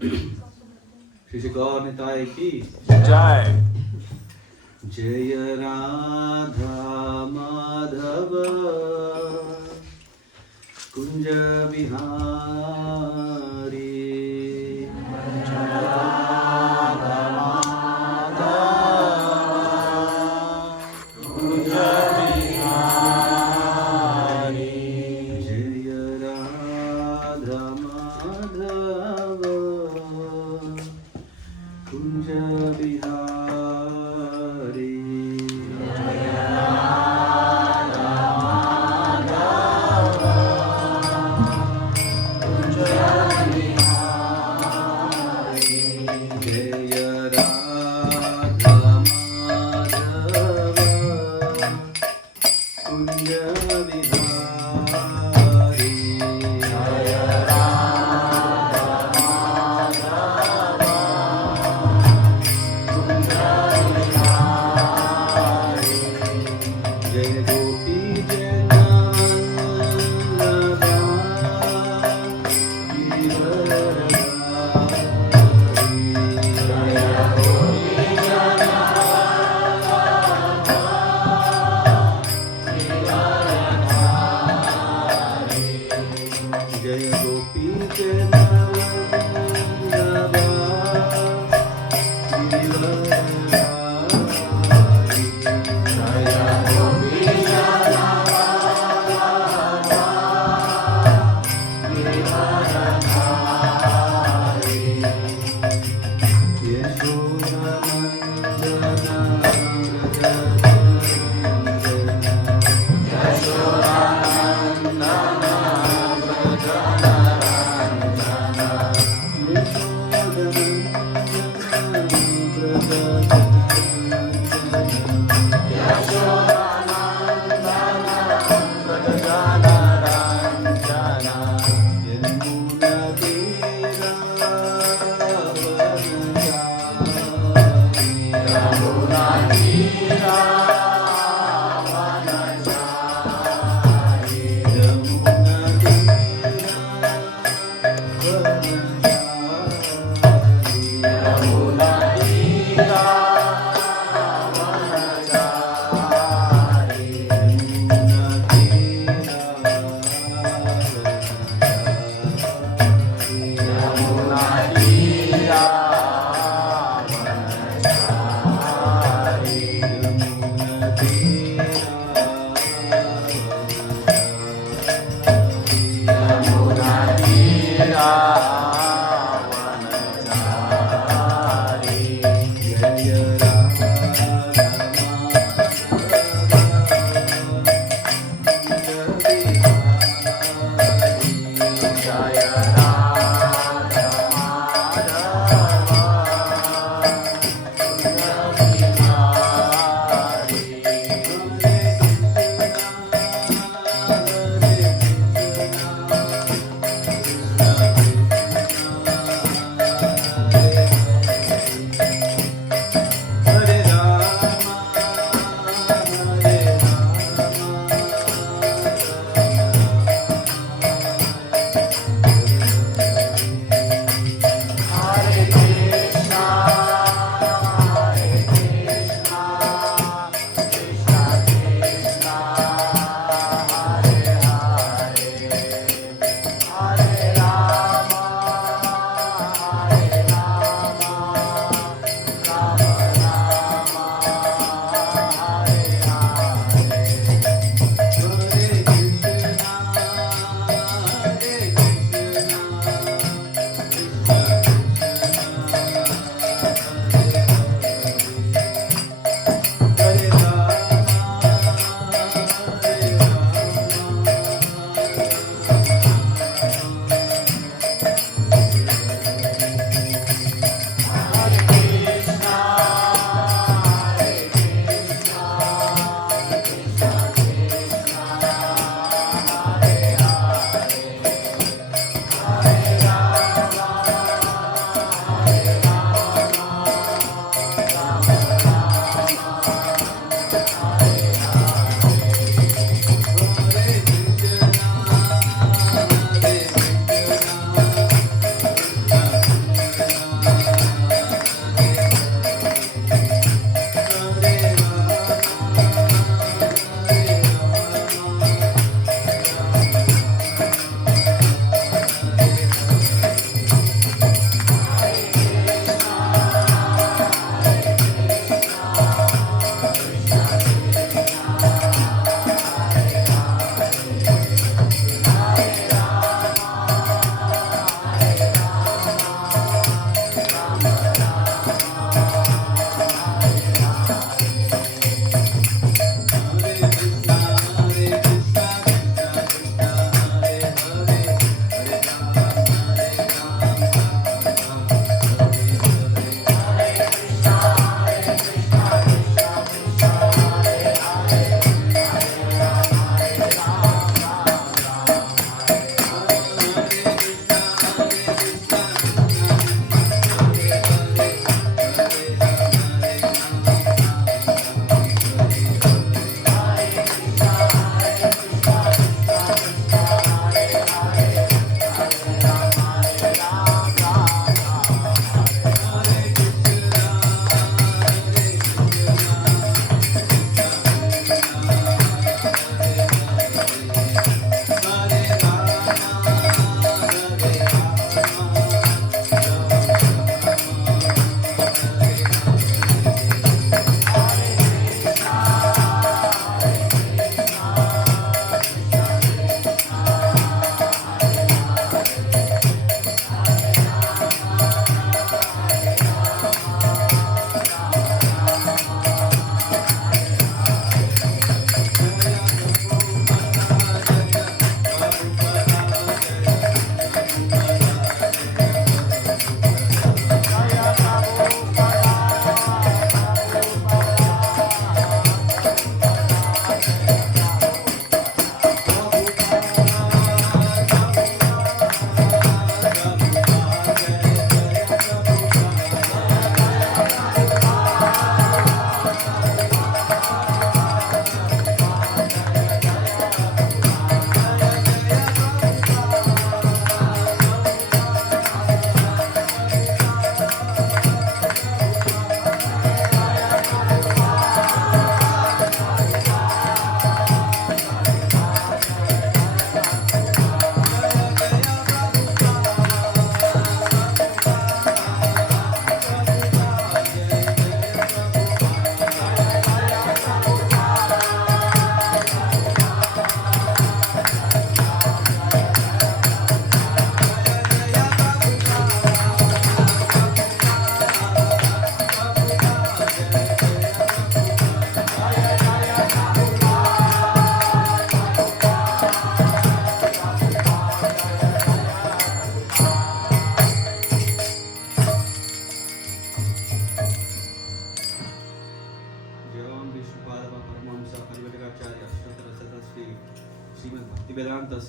श्री गौर निताय की जय। जय राधा माधव कुंज बिहारी राधा माधव कुंज बिहारी। जय राधा माधव कुंज बिहारी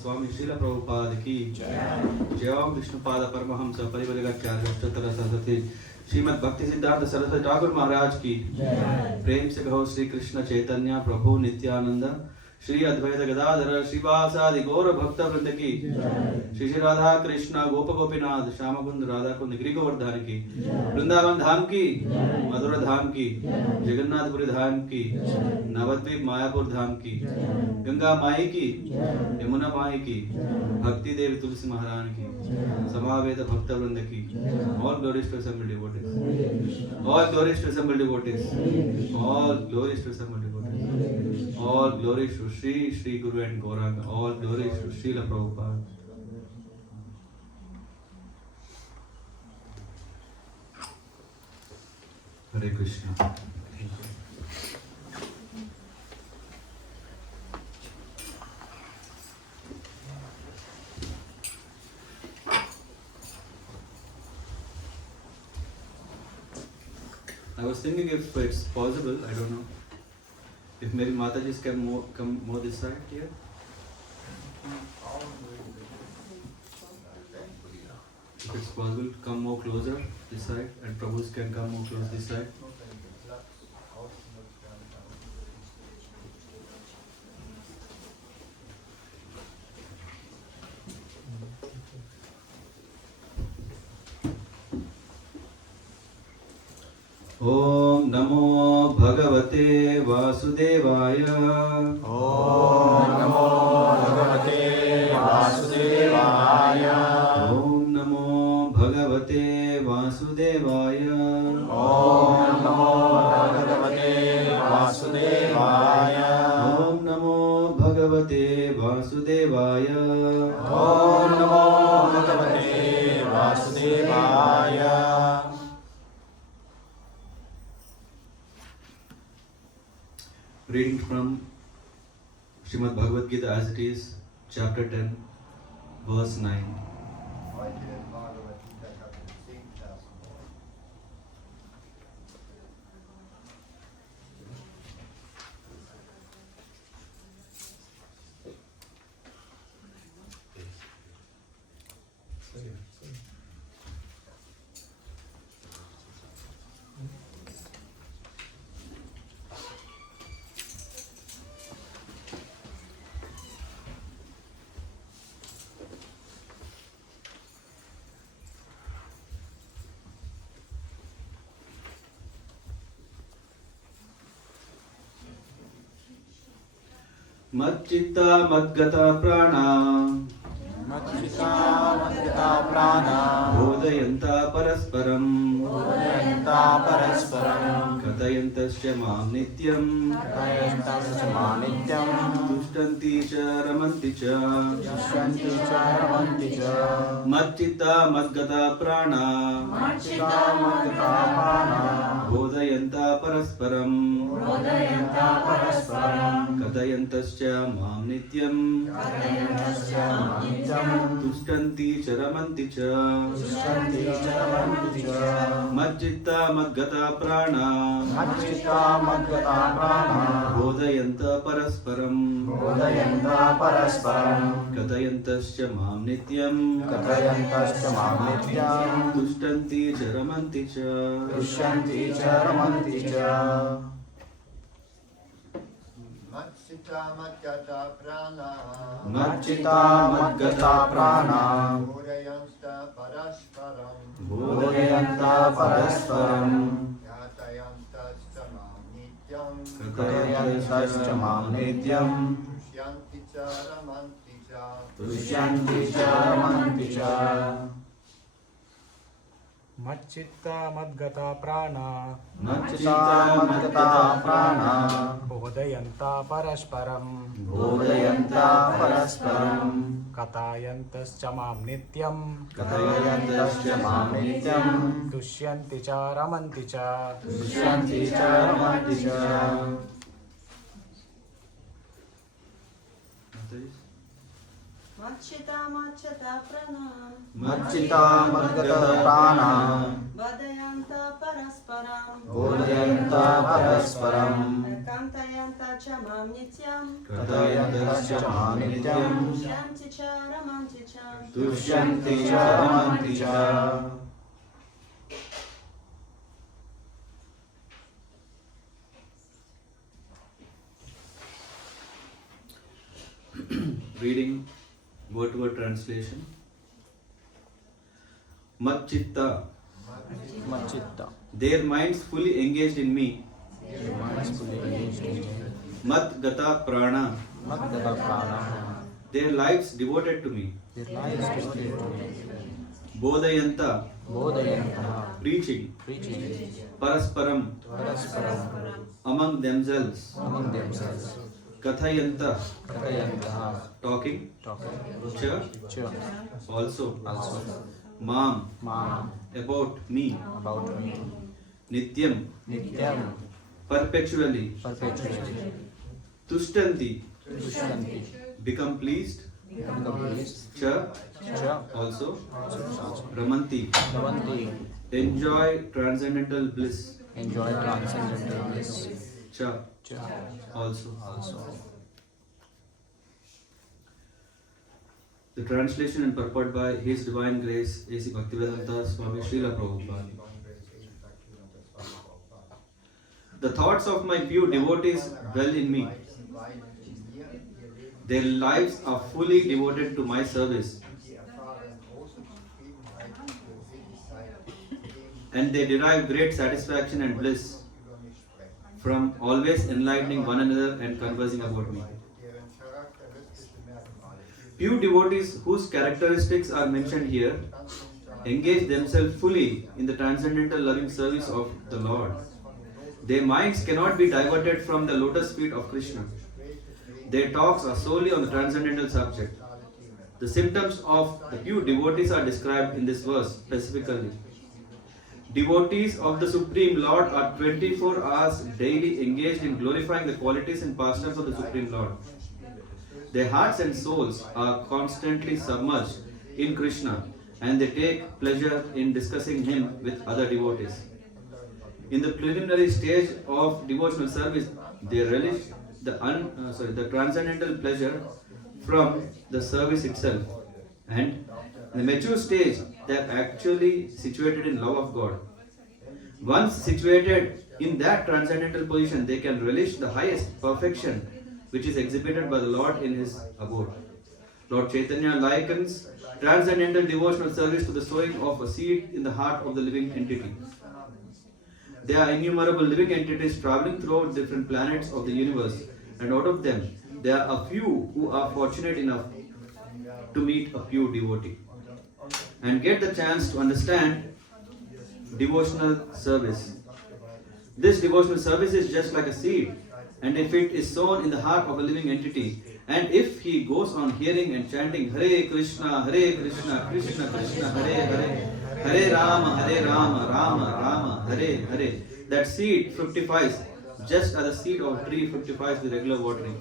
स्वामी श्रील प्रभुपाद की जय। ओम विष्णुपाद परमहंस परिवरगाचार्य अष्टोत्तर सरस्वती श्रीमद् भक्ति सिद्धांत सरस्वती ठाकुर महाराज की प्रेम से कहो श्री कृष्ण चैतन्य प्रभु नित्यानंद श्री अद्वैत गदाधर श्रीवासादि गौर भक्त वृंद की श्री श्री राधा कृष्ण गोप गोपीनाथ श्याम कुंद राधा कुंद गिरि गोवर्धन की वृंदावन धाम की मधुर धाम की जगन्नाथपुरी धाम की नवद्वीप मायापुर धाम की गंगा माई की यमुना माई की भक्ति देवी तुलसी महारानी की समावेत भक्त वृंद की all glories to assembled devotees all glories to assembled devotees all glories to assembled devotees all glories to Shri Shri Guru and Gauranga, all glories to Srila Prabhupada. Hare Krishna. I was thinking if it's possible, I don't know. If maybe Mataji's can come more this side here. If it's possible, come more closer this side, and Prabhus can come more close this side. ओम नमो भगवते वासुदेवाय। ओम नमो भगवते वासुदेवाय। ओम नमो भगवते वासुदेवाय। ओम नमो भगवते वासुदेवाय। ओम नमो भगवते वासुदेवाय। ओम नमो भगवते वासुदेवाय। Reading from Srimad Bhagavad Gita as it is, chapter 10, verse 9. मच्चित्ता मद्गता प्राणा मच्चित्ता मद्गता प्राणा बोधयन्ता परस्परं कथयन्तश्च मां नित्यं तुष्टन्ति च रमन्ति च मच्चित्ता मद्गता प्राणा बोधयन्ता परस्परं कथयन्तश्च मां नित्यं तुष्टन्ति च रमन्ति च मच्चित्ता मद्गता प्राणा बोधयन्त परस्परं कथयन्तश्च मां नित्यं तुष्टन्ति च रमन्ति च मच्चित्ता मद्गता प्राणा बोधयन्ता परस्परं कथयन्तश्च मां नित्यं तुष्यन्ति च रमन्ति च मच्चित्ता मद्गता प्राणा बोधयन्ता परस्परं कथयन्तश्च मां नित्यं तुष्यन्ति च रमन्ति च मच्चित्ता मद्गता प्राणा बोधयन्ता परस्परं कथयन्तश्च च मां नित्यं कथयन्तश्च मां नित्यं तुष्यन्ति च रमन्ति च तुष्यन्ति च रमन्ति च Reading word to word translation. Mat chitta, Machitta. their minds fully engaged in me. Your mind is fully engaged in me. Mat gata prana, Madhava prana. their lives devoted to me. Their life is devoted to me. Bodhayanta, Bodhayanta. preaching. Preaching. Parasparam, Parasparam. among themselves. Among themselves. Kathayanta, Kathayanta. talking. Talking. Cha, Cha. also. Also. Mam, Mam. about me. About me. Nityam, Nityam. perpetually. Perpetually. Tushtanti, Tushyanti. become pleased. Become pleased. Cha, Cha. also. Also. Ramanti, Ravanti. enjoy transcendental bliss. Enjoy transcendental bliss. Cha, Cha. also. Also. The translation and purport by His Divine Grace A.C. Bhaktivedanta Swami Srila Prabhupada. The thoughts of my pure devotees dwell in me. Their lives are fully devoted to my service, and they derive great satisfaction and bliss from always enlightening one another and conversing about me. Pure devotees whose characteristics are mentioned here engage themselves fully in the transcendental loving service of the Lord. Their minds cannot be diverted from the lotus feet of Krishna. Their talks are solely on the transcendental subject. The symptoms of the pure devotees are described in this verse specifically. Devotees of the Supreme Lord are 24 hours daily engaged in glorifying the qualities and pastimes of the Supreme Lord. Their hearts and souls are constantly submerged in Krishna, and they take pleasure in discussing Him with other devotees. In the preliminary stage of devotional service, they relish the transcendental pleasure from the service itself, and in the mature stage, they are actually situated in love of God. Once situated in that transcendental position, they can relish the highest perfection which is exhibited by the Lord in His abode. Lord Chaitanya likens transcendental devotional service to the sowing of a seed in the heart of the living entity. There are innumerable living entities traveling throughout different planets of the universe, and out of them, there are a few who are fortunate enough to meet a pure devotee and get the chance to understand devotional service. This devotional service is just like a seed, and if it is sown in the heart of a living entity, and if he goes on hearing and chanting Hare Krishna, Krishna Krishna, Hare Hare, Hare Rama, Rama Rama, Hare Hare, that seed fructifies just as the seed of tree fructifies with regular watering.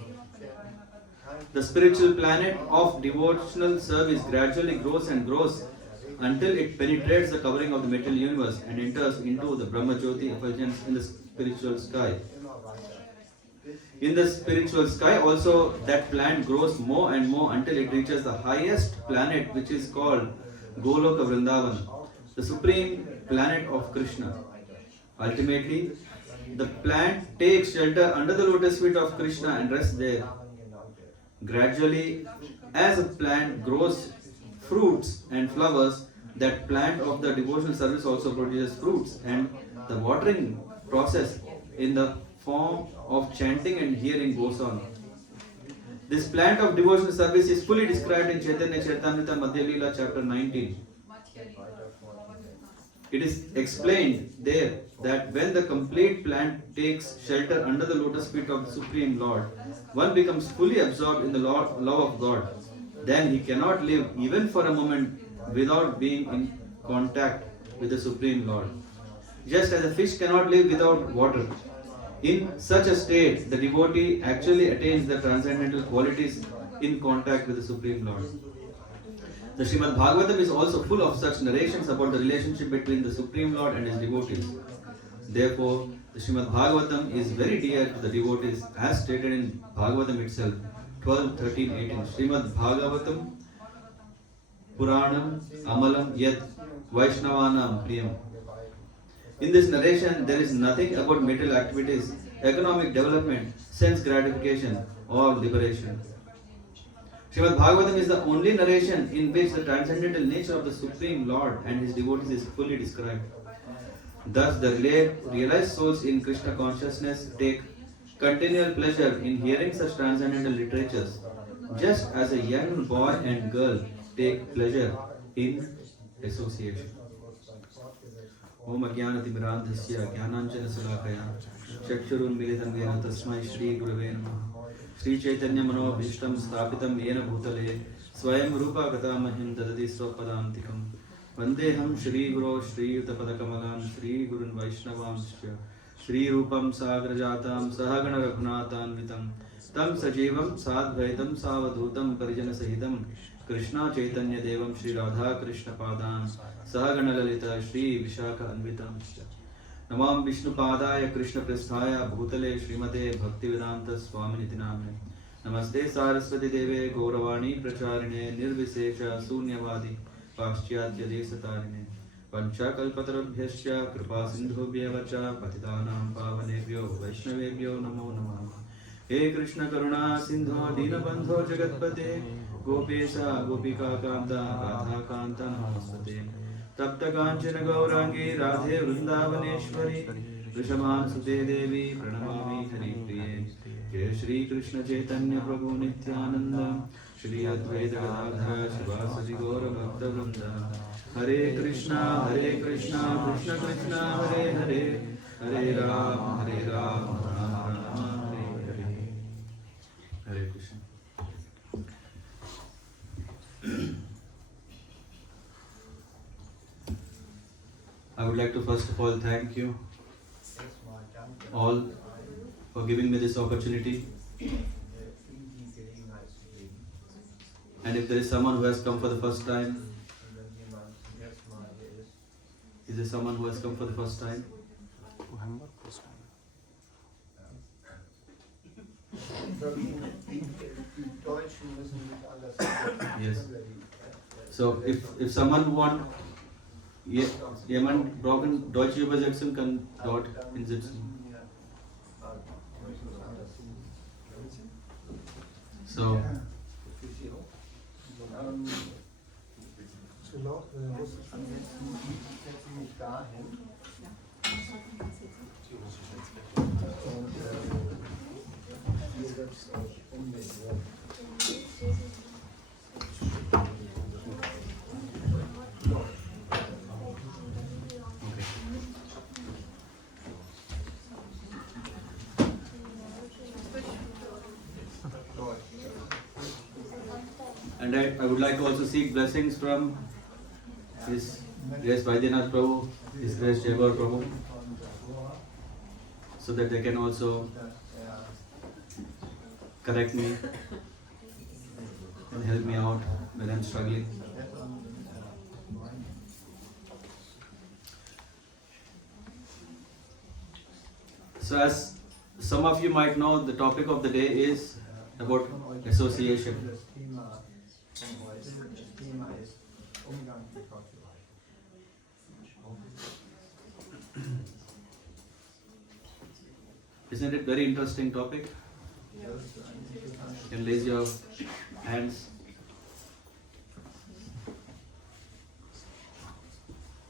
The spiritual planet of devotional service gradually grows and grows until it penetrates the covering of the material universe and enters into the Brahma Jyoti effulgence in the spiritual sky. In the spiritual sky also, that plant grows more and more until it reaches the highest planet, which is called Goloka Vrindavan, the supreme planet of Krishna. Ultimately, the plant takes shelter under the lotus feet of Krishna and rests there. Gradually, as a plant grows fruits and flowers, that plant of the devotional service also produces fruits, and the watering process in the form of chanting and hearing goes on. This plant of devotional service is fully described in Chaitanya Charitamrita Madhya Leela chapter 19. It is explained there that when the complete plant takes shelter under the lotus feet of the Supreme Lord, one becomes fully absorbed in the love of God. Then he cannot live even for a moment without being in contact with the Supreme Lord. Just as a fish cannot live without water, in such a state, the devotee actually attains the transcendental qualities in contact with the Supreme Lord. The Srimad Bhagavatam is also full of such narrations about the relationship between the Supreme Lord and His devotees. Therefore, the Srimad Bhagavatam is very dear to the devotees, as stated in Bhagavatam itself, 12, 13, 18. Srimad Bhagavatam Puranam Amalam Yat Vaishnavanam Priyam. In this narration, there is nothing about material activities, economic development, sense gratification, or liberation. Srimad Bhagavatam is the only narration in which the transcendental nature of the Supreme Lord and His devotees is fully described. Thus, the realized souls in Krishna consciousness take continual pleasure in hearing such transcendental literatures, just as a young boy and girl take pleasure in association. Om Ajnanatimirandhasya Jnananjana Salakaya Chakshurunmilitam Yena Tasmai Shri Gurave Namaha Shri Chaitanya Manobhishtam Sthapitam Yena Bhutale Swayam Rupa Gatamahim Dadati Swapadantikam Vandeham Shri Guru Shri Utapadakamalam Shri Gurun Vaishnavamsya Shri Rupam Sagrajatam Sahagana Raghunatanvitam Tam Sajivam Sadvaitam Savadhutam Parijana Sahitam Krishna Chaitanya Devam Shri Radha Krishna Padan Sahagana Lalita Shri Vishaka Anvitam Namam Vishnu Padaya Krishna Prasthaya Bhutale Srimate Bhaktivedanta Swaminiti Namne Namaste Saraswati Deve Gauravani Pracharine Nirvisesha Sunyavadi Paschyatya Desatarine Pancha Kalpatarabhyasya Kripa Sindhubhyavacha Patitanam Pavanebhyo Vaishnavebhyo Namo Namah He Krishna Karuna Sindho Dinabandho Jagatpate Gopesha Gopika Kanta Radha Kanta Namastate Tapta Kanchana Gaurangi Radhe Vrindavaneshwari Rishaman Sute Devi Pranamami Hari Priye Jai Shri Krishna Chaitanya Prabhu Nityananda Shri Advaita Gadadhara Shivasati Gaura Bhakta Vrinda Hare Krishna Krishna Krishna Hare Hare Hare Ram Ram Hare Hare Hare Krishna. I would like to first of all thank you all for giving me this opportunity. And if there is someone who has come for the first time, is there someone who has come for the first time? To Hamburg first time. Yes. So if someone want jemand brauchen deutsche Übersetzung kann dort hinsetzen. So and I would like to also seek blessings from His Grace Vaidyanath Prabhu, His Grace Jayabhar Prabhu, so that they can also correct me and help me out when I'm struggling. So as some of you might know, the topic of the day is about association. Isn't it very interesting topic? You can raise your hands.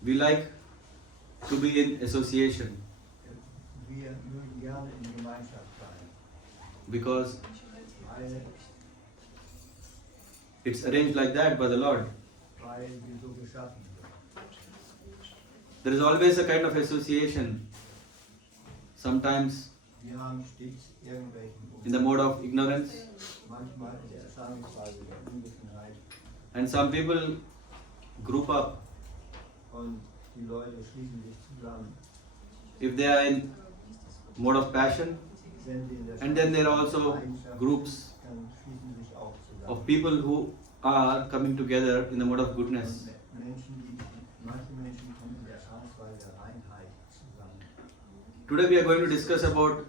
We like to be in association because it's arranged like that by the Lord. There is always a kind of association, sometimes in the mode of ignorance, and some people group up. If they are in mode of passion, and then there are also groups of people who are coming together in the mode of goodness. Today we are going to discuss about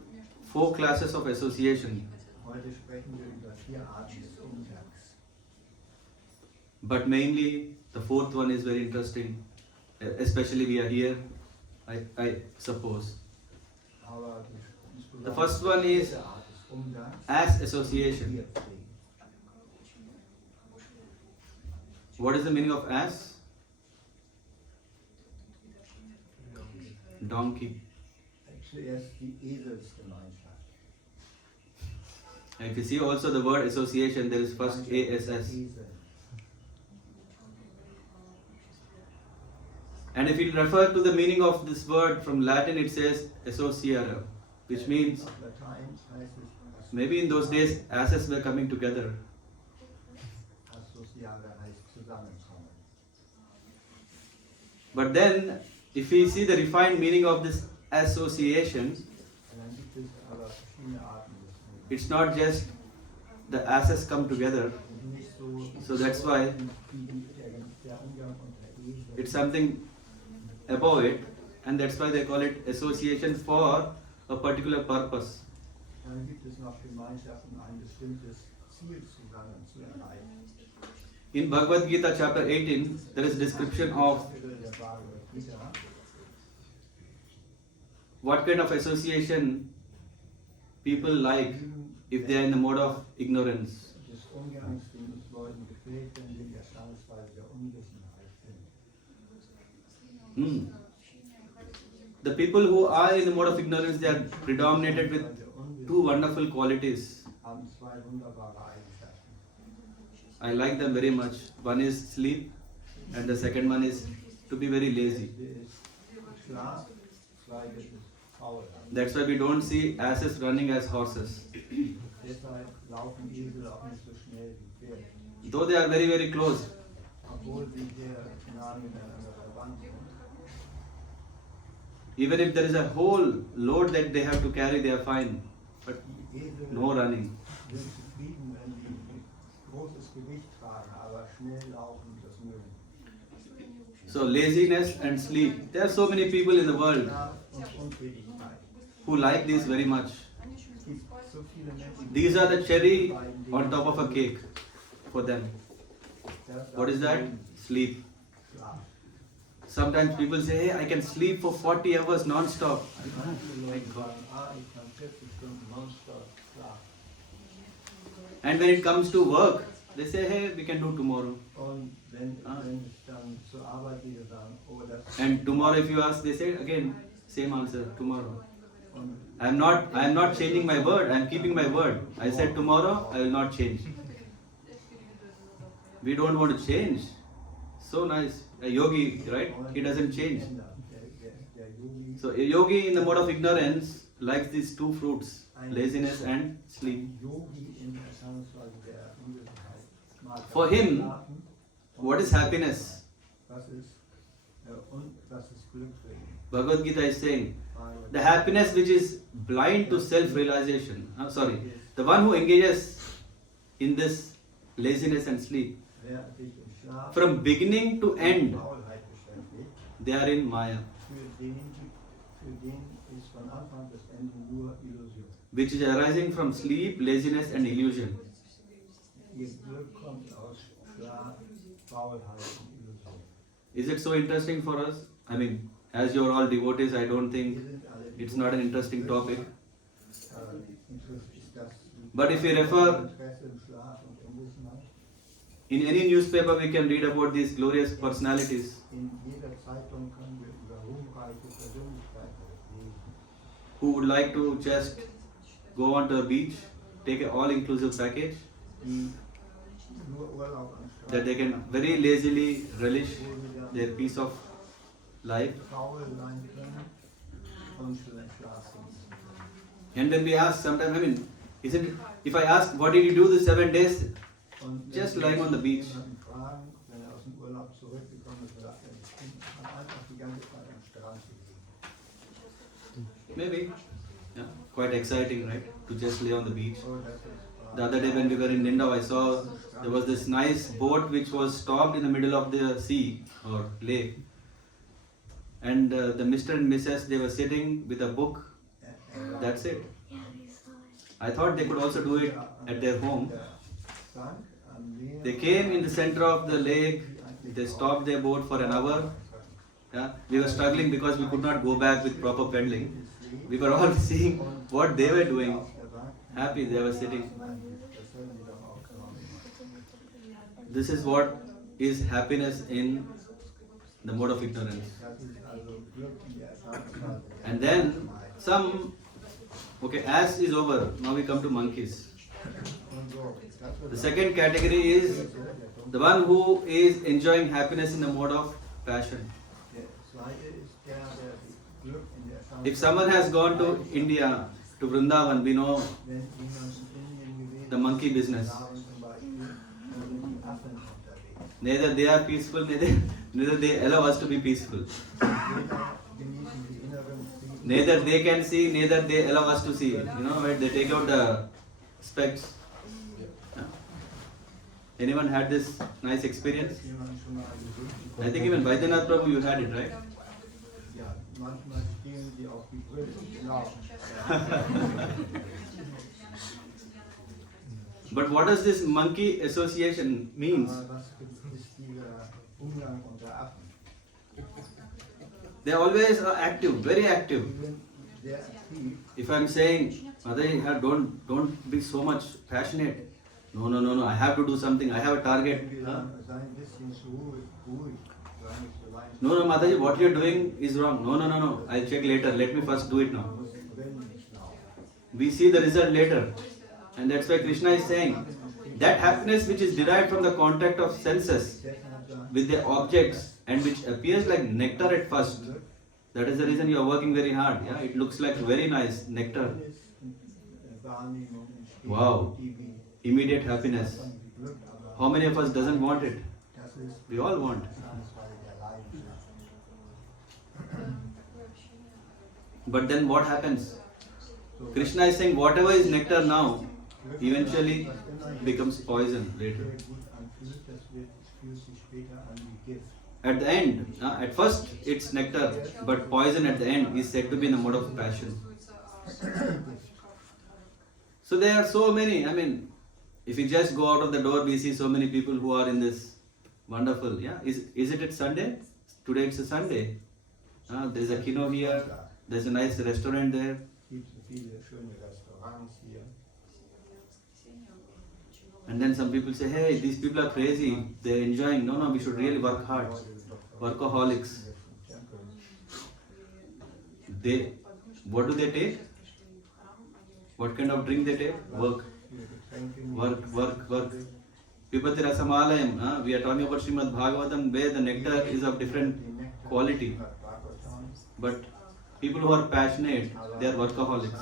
4 classes of association. Heute sprechen wir über 4 Arten des Umgangs. But mainly the 4th one is very interesting. Especially we are here, I suppose. Aber The first one is diese Art des Umgangs, as die association. wir pflegen. What is the meaning of as? Donkey. Zuerst die Eselsgemeinschaft. And if you see also the word association, there is first ASS. Esel. And if you refer to the meaning of this word from Latin, it says associare, which means Auf Latein heißt es maybe in those days asses were coming together. Associare heißt zusammenkommen. But then, if we see the refined meaning of this association, Und dann gibt es aber verschiedene Arten des Umgangs. it's not just the asses come together. Es ist nicht so, So that's why der Umgang unter Esel. it's something above it, and that's why they call it association for a particular purpose. Dann gibt es noch Gemeinschaften, ein bestimmtes Ziel zusammen zu erreichen. In Bhagavad Gita chapter 18, there is description of Der Bhagavad Gita, what kind of association people like if they are in the mode of ignorance. des Umgangs, den es Leuten gefällt, wenn sie in der Standesweise der Unwissenheit sind. The people who are in the mode of ignorance, they are predominated with Der 2 Unwissenheit wonderful qualities. haben 2 wunderbare Eigenschaften. I like them very much. One is sleep, and the second one is to be very lazy. Der ist Schlaf, zweite ist Faulheit. That's why we don't see asses running as horses. Deshalb laufen Esel auch nicht so schnell wie Pferde. Though they are very, very close. Obwohl sie sehr nah miteinander verwandt sind. Even if there is a whole load that they have to carry, they are fine. But Die Esel no running. sind zufrieden, wenn sie großes Gewicht tragen, aber schnell laufen, das mögen. So laziness and sleep. There are so many people in the world Schlaf und Untätigkeit. who like this very much. Es gibt so viele Menschen, These are the die cherry beiden Dinge on top of a cake for them. Das What is that? Leben, Sleep. Schlaf. Sometimes people say, hey, I can sleep for 40 hours non-stop. Manche Leute sagen, ich kann 40 Stunden nonstop schlafen. And when it comes to work, they say, hey, we can do tomorrow. Und wenn es dann zur Arbeit geht, sagen, das And tomorrow if you ask, they say again, same answer, tomorrow. und I am not changing my word, I am keeping my word. I said tomorrow, I will not change. We don't want to change. So nice. A yogi, right? He doesn't change. Der Yogi, So a yogi in the mode of ignorance likes these 2 fruits, laziness and sleep. Yogi in der Standesweise der Unwissenheit mag For him, schlafen. Und What is happiness? Was ist Glück für ihn? Bhagavad Gita is saying, the happiness which is blind to self-realization. The one who engages in this laziness and sleep, Wer sich im Schlaf from beginning to mit end, Faulheit beschäftigt, they are in Maya, für den ist von Anfang bis Ende nur Illusion. which is arising from sleep, laziness and illusion. Ihr Glück kommt aus Schlaf, Faulheit und Illusion. Is it so interesting for us? I mean, as you are all devotees, I don't think Wir sind alle it's not an interesting topic. Ist das But if we refer Interesse im Schlaf und Unwissenheit? in any newspaper, we can read about these glorious personalities In jeder Zeitung können wir über ruhmreiche Persönlichkeiten lesen, who would like to just go on to a beach, take an all-inclusive package, die nur Urlaub am that Strand they can very lazily relish their piece of life. faul sein können und schön schlafen. And when we ask sometimes, I mean, isn't it, if I ask, what did you do the 7 days? Und wenn Just Sie lying on the beach. jemanden fragen, wenn aus dem Urlaub zurückgekommen ist, sagt ich habe einfach die ganze Zeit am Strand gelegen. Maybe. Yeah, quite exciting, right? To just lay on the beach. Oh, das ist The other day when we were in Lindau, I saw there was this nice boat which was stopped in the middle of the sea or lake. And the Mr. and Mrs. they were sitting with a book That's it. I thought they could also do it at their home. They came in the center of the lake. They stopped their boat for an hour. Yeah, we were struggling because we could not go back with proper pedaling. We were all seeing what they were doing. Happy they were sitting. This is what is happiness in the mode of ignorance. And then ass is over. Now we come to monkeys. The second category is the one who is enjoying happiness in the mode of passion. If someone has gone to India, to Vrindavan, we know the monkey business. Neither they are peaceful, neither they allow us to be peaceful. Neither they can see, neither they allow us to see. When they take out the specs. Anyone had this nice experience? I think even Vaidyanatha Prabhu, you had it, right? But what does this monkey association means? They always are active, very active. If I'm saying, Mother, don't be so much passionate. No, I have to do something, I have a target. No, Mataji, what you're doing is wrong. No, I'll check later, let me first do it now. We see the result later. And that's why Krishna is saying, that happiness which is derived from the contact of senses with the objects and which appears like nectar at first, that is the reason you are working very hard. Yeah, it looks like very nice nectar. Wow, immediate happiness. How many of us doesn't want it? We all want. But then what happens? Krishna is saying whatever is nectar now eventually becomes poison later. At the end, at first it's nectar, but poison at the end is said to be in the mode of passion. So there are so many, if we just go out of the door, we see so many people who are in this wonderful, is it Sunday? Today it's a Sunday. There's a kino here, there's a nice restaurant there. And then some people say, hey, these people are crazy, they're enjoying. No, we should really work hard. Workaholics. What do they take? What kind of drink they take? Work. Pipati Rasamalayam. We are talking about Srimad Bhagavatam where the nectar is of different quality. But people who are passionate, they are workaholics.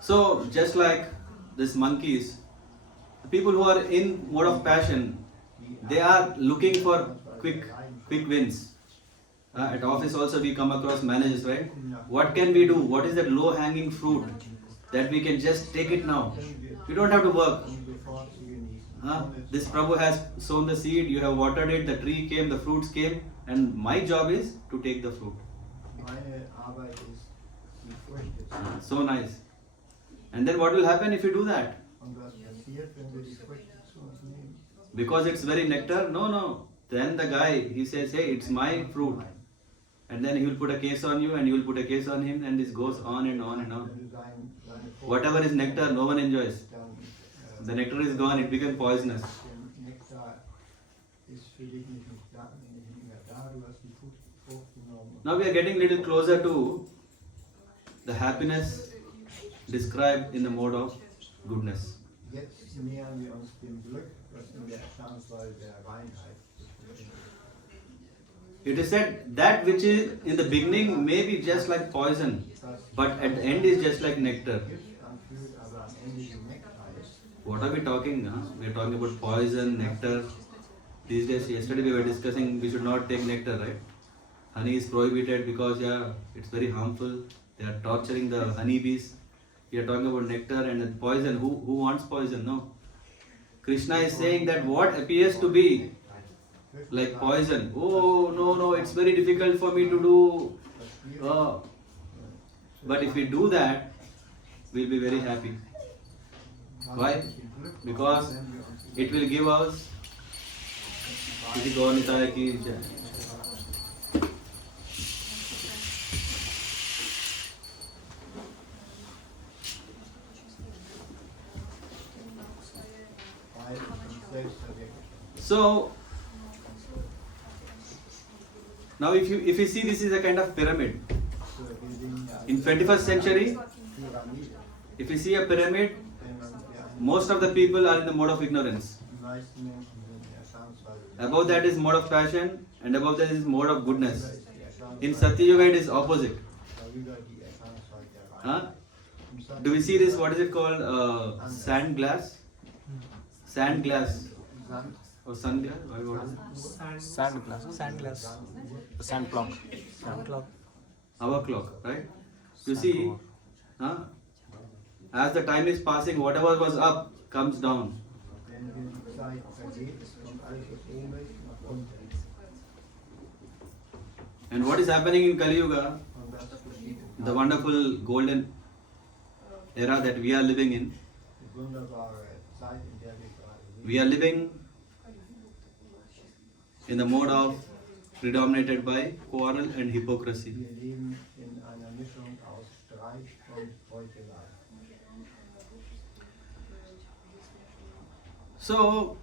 So, just like these monkeys, the people who are in mode of passion, they are looking for quick wins. At office also we come across managers, right? What can we do? What is that low-hanging fruit that we can just take it now? We don't have to work. This Prabhu has sown the seed, you have watered it, the tree came, the fruits came, and my job is to take the fruit. So nice. And then what will happen if you do that? Because it's very nectar? No. Then the guy, he says, hey, it's my fruit. And then he will put a case on you and you will put a case on him, and this goes on and on and on. Whatever is nectar, no one enjoys. The nectar is gone, it becomes poisonous. Now we are getting a little closer to the happiness described in the mode of goodness. It is said that which is in the beginning may be just like poison, but at the end is just like nectar. What are we talking? We are talking about poison, nectar. These days, yesterday we were discussing we should not take nectar, right? Honey is prohibited because it's very harmful. They are torturing the honeybees. We are talking about nectar and poison. Who wants poison? No. Krishna is saying that what appears to be like poison. Oh, no, it's very difficult for me to do. Oh. But if we do that, we'll be very happy. Why? Because it will give us Kisi Gaunitaya ki jai. So now if you see, this is a kind of pyramid. In 21st century, if you see a pyramid, most of the people are in the mode of ignorance. Above that is mode of passion, and above that is mode of goodness. In Satya Yuga it is opposite. Huh? Do we see this? What is it called? Sand glass? Sand glass. Or sun glass? What is it? Sand glass. Sand glass. Sand clock. Sand clock. Our clock, right? You see, as the time is passing, whatever was up comes down. And what is happening in Kali Yuga, the wonderful golden era that we are living in, we are living in the mode of predominated by quarrel and hypocrisy. So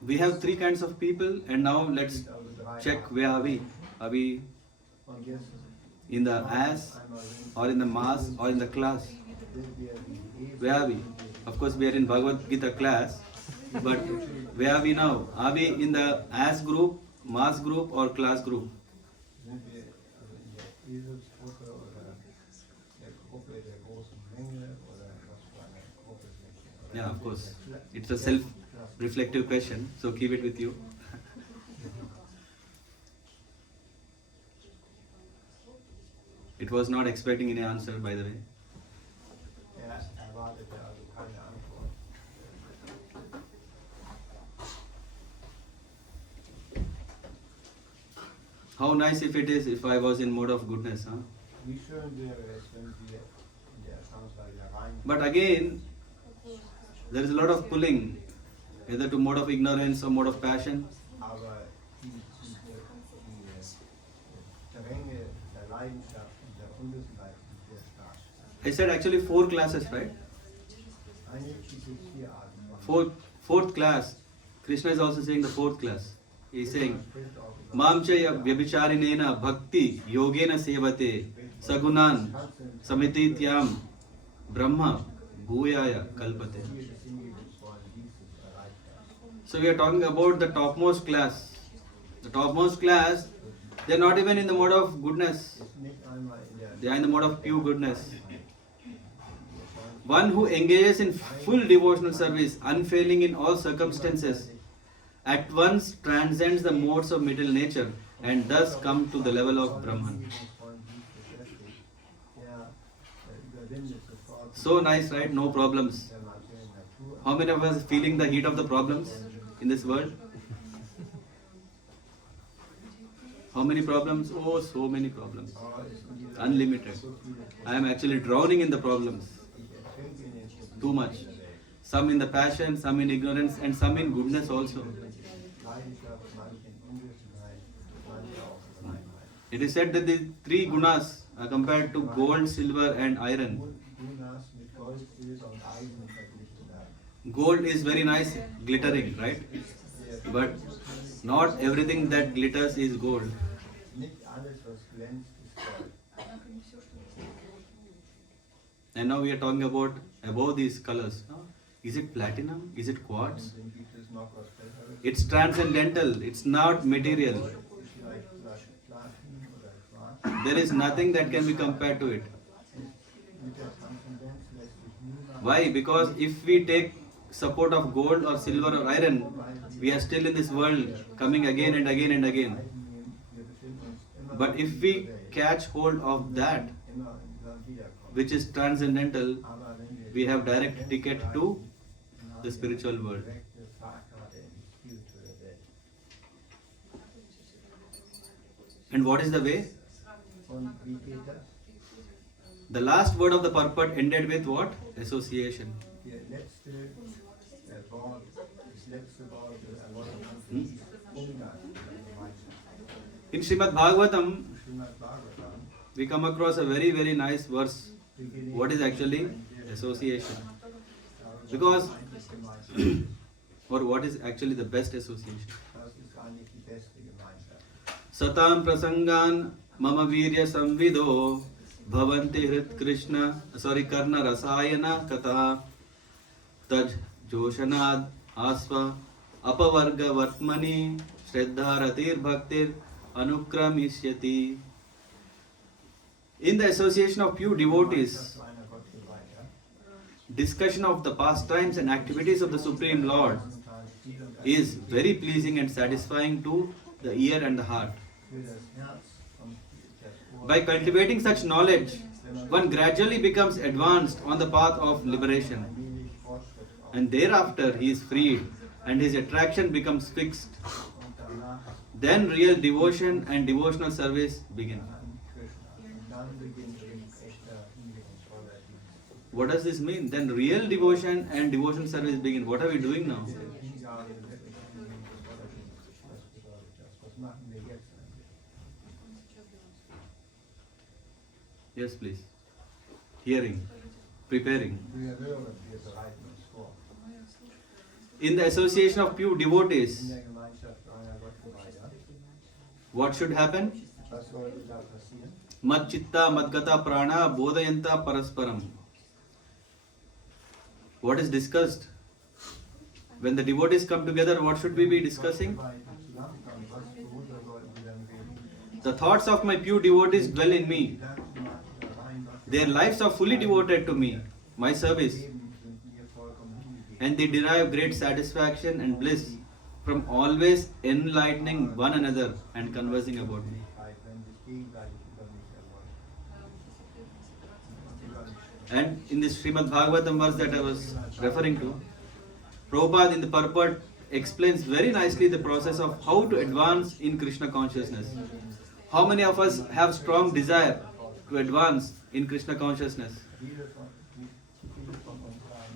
we have three kinds of people, and now let's check where are we. Are we in the ass, or in the mass, or in the class? Where are we? Of course we are in Bhagavad Gita class, but where are we now? Are we in the ass group, mass group, or class group? Yeah, of course. It's a self-reflective question, so keep it with you. It was not expecting any answer, by the way. How nice if it is if I was in mode of goodness, huh? But again, there is a lot of pulling, either to mode of ignorance or mode of passion. I said actually 4 classes, right? Fourth class. Krishna is also saying the 4th class. He is saying, Mamchaya vyabhicharinena bhakti yogena sevate sagunan samitityam brahma bhuyaya kalpate. So we are talking about the topmost class. The topmost class, they are not even in the mode of goodness. They are in the mode of pure goodness. One who engages in full devotional service, unfailing in all circumstances, at once transcends the modes of material nature and thus come to the level of Brahman. So nice, right? No problems. How many of us feeling the heat of the problems in this world? How many problems? Oh, so many problems. Unlimited. I am actually drowning in the problems. Too much. Some in the passion, some in ignorance, and some in goodness also. It is said that the 3 gunas are compared to gold, silver, and iron. Gold is very nice, glittering, right? But not everything that glitters is gold. And now we are talking about above these colors. Is it platinum? Is it quartz? It's transcendental. It's not material. There is nothing that can be compared to it. Why? Because if we take support of gold or silver or iron, we are still in this world coming again and again and again. But if we catch hold of that, which is transcendental, we have direct ticket to the spiritual world. And what is the way? Und wie geht das? The last word of the purport ended with what? Association. Der letzte Wort, das letzte Wort der Erläuterung ist Umgang mit der Gemeinschaft. In Srimad Bhagavatam, Srimad Bhagavatam, we come across a very, very nice verse. beginning What is actually association? darüber Because, eigentlich Gemeinschaft. or what is actually the best association? Das ist eigentlich die beste Gemeinschaft. Satam prasangan mama virya samvido bhavanti hrit krishna karna rasayana katha taj joshanad asva apavarga vartmani shraddharatir bhaktir anukramishyati. In the association of pure devotees, Zu einer Gottgeweihe, discussion of the pastimes and activities of the Supreme Lord is very pleasing and satisfying to the ear and the heart. für das Herz und das Ohr. By cultivating such knowledge, one gradually becomes advanced on the path of liberation, Allmählich Fortschritt auf. and thereafter he is freed and his attraction becomes fixed. Und danach Then real devotion and devotional service begin. an Krishna. Und dann beginnt echter hingebungsvoller Dienst. What does this mean? Then real devotion and devotional service begin. What are we doing now? Der Hingabe wirklich hingebungsvoller Dienst. Was bedeutet das? Was machen wir jetzt eigentlich? Yes, please. Hearing, preparing. Wir hören, wir bereiten uns vor. In the association of pure In devotees, der Gemeinschaft einer Gottgeweihe. what should happen? Was sollte da passieren? Mad chitta madgata prana bodhayanta parasparam. What is discussed? When the devotees come together, what should we be discussing? Gottgeweihe zusammenkommen. Worüber sollten wir dann reden? The thoughts of my pure devotees dwell in me. Gedanken machen da rein, was Their lives are fully devoted to me, my service, Leben sind mir vollkommen hingegeben. and they derive great satisfaction and bliss from always enlightening one another and conversing about me. Wenn sich gegenseitig über mich erläutern. And in this Srimad Bhagavatam verse that I was referring to, Prabhupada in the purport explains very nicely the process of how to advance in Krishna consciousness. How many of us have strong desire to advance in Krishna consciousness? Viele von uns haben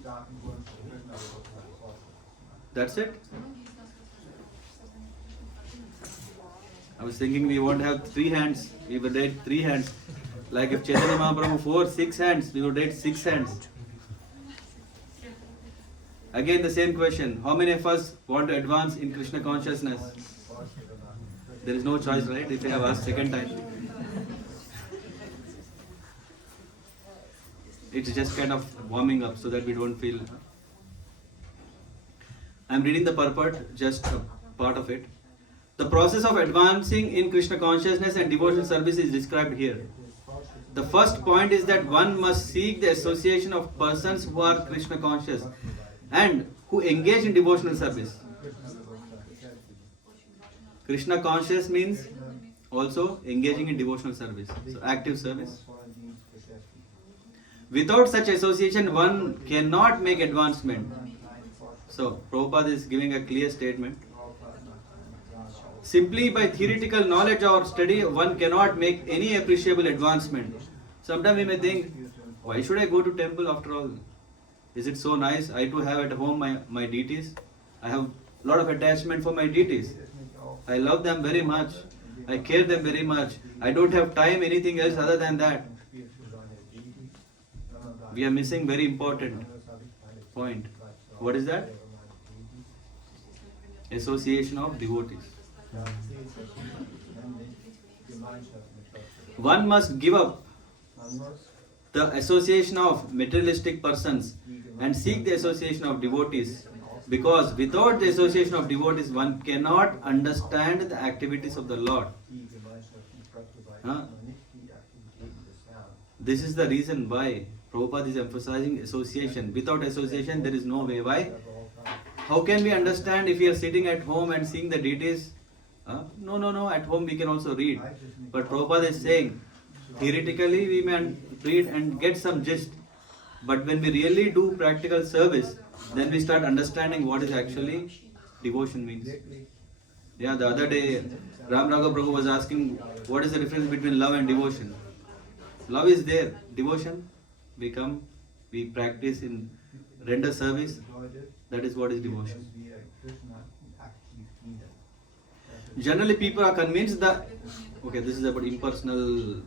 starken Wunsch, Krishna-Bewusstsein fortzusetzen. That's it. I was thinking we won't have 3 hands, we would rate 3 hands. Like if Chaitanya Mahaprabhu 4, 6 hands, we would rate 6 hands. Again the same question, how many of us want to advance in Krishna consciousness? Fortschritte machen. There is no choice, right? If you have asked second time. It's just kind of warming up so that we don't feel. I'm reading the purport, just a part of it. The process of advancing in Krishna consciousness and devotional service is described here. The first point is that one must seek the association of persons who are Krishna conscious and who engage in devotional service. Krishna conscious means also engaging in devotional service, so active service. Without such association, one cannot make advancement. So, Prabhupada is giving a clear statement. Simply by theoretical knowledge or study, one cannot make any appreciable advancement. Sometimes we may think, why should I go to temple after all? Is it so nice? I too have at home my deities. I have a lot of attachment for my deities. I love them very much. I care them very much. I don't have time anything else other than that. We are missing very important point. What is that? Association of devotees. One must give up the association of materialistic persons and seek the association of devotees, because without the association of devotees one cannot understand the activities of the Lord. This is the reason why Prabhupada is emphasizing association. Without association there is no way. Why? How can we understand if we are sitting at home and seeing the deities? No, at home we can also read. But Prabhupada is saying, theoretically we may read and get some gist. But when we really do practical service, then we start understanding what is actually devotion means. Yeah, the other day, Ram Raghav Prabhu was asking, what is the difference between love and devotion? Love is there. Devotion, we come, we practice in render service. That is what is devotion. Generally, people are convinced that, okay, this is about impersonal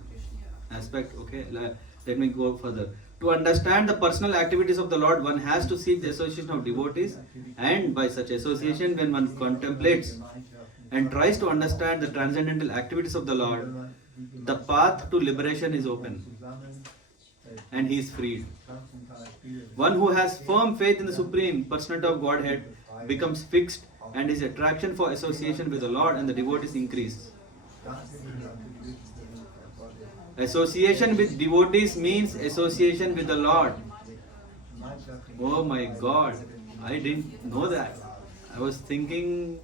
aspect, okay, let me go further. To understand the personal activities of the Lord, one has to seek the association of devotees, and by such association, when one contemplates and tries to understand the transcendental activities of the Lord, the path to liberation is open and he is freed. One who has firm faith in the Supreme Personality of Godhead becomes fixed, and his attraction for association with the Lord and the devotees increases. Association with devotees means association with the Lord. Oh my God, I didn't know that. I was thinking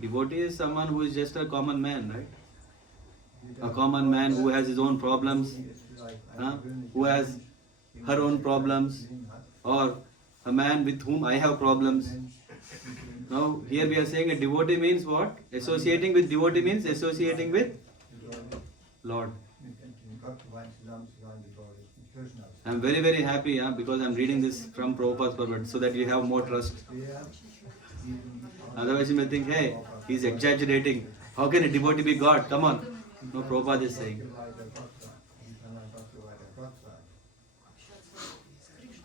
devotee is someone who is just a common man, right? A common man who has his own problems, who has her own problems, or a man with whom I have problems. Now here we are saying a devotee means what? Associating with devotee means associating with Lord. I am very, very happy because I am reading this from Prabhupada's purport so that you have more trust. Otherwise you may think, hey, he is exaggerating. How can a devotee be God? Come on. No, Prabhupada is saying.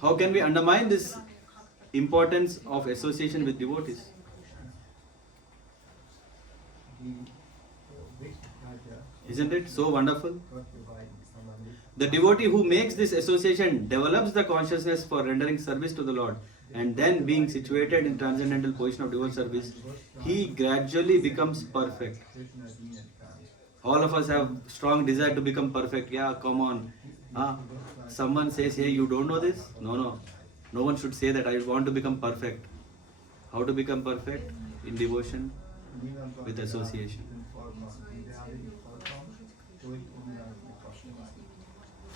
How can we undermine this importance of association with devotees? Isn't it so wonderful? The devotee who makes this association develops the consciousness for rendering service to the Lord, and then being situated in transcendental position of devotional service, he gradually becomes perfect. All of us have strong desire to become perfect. Yeah, come on. Someone says, hey, you don't know this? No. No one should say that I want to become perfect. How to become perfect? In devotion with association.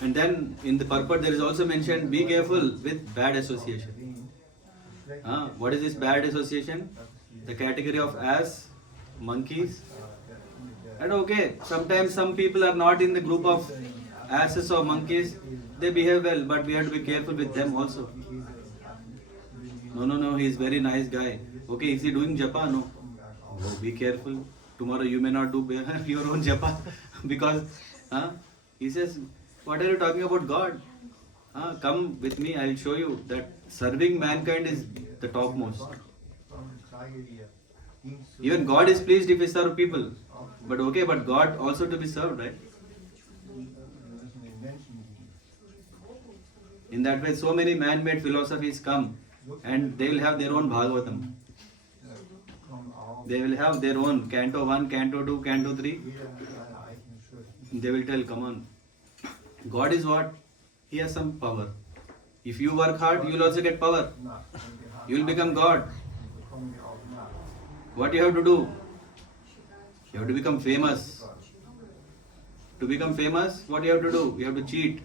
And then in the purport there is also mentioned, be careful with bad association. What is this bad association? The category of ass, monkeys. And okay, sometimes some people are not in the group of asses or monkeys. They behave well, but we have to be careful with them also. No, he is very nice guy. Okay, is he doing japa? No. Oh, be careful. Tomorrow you may not do your own japa because he says, what are you talking about God? Come with me, I will show you that serving mankind is the topmost. Even God is pleased if we serve people. But okay, but God also to be served, right? In that way, so many man-made philosophies come and they will have their own Bhagavatam. They will have their own Canto 1, Canto 2, Canto 3. They will tell, come on. God is what? He has some power. If you work hard, you will also get power. You will become God. What you have to do? You have to become famous. To become famous, what you have to do? You have to cheat.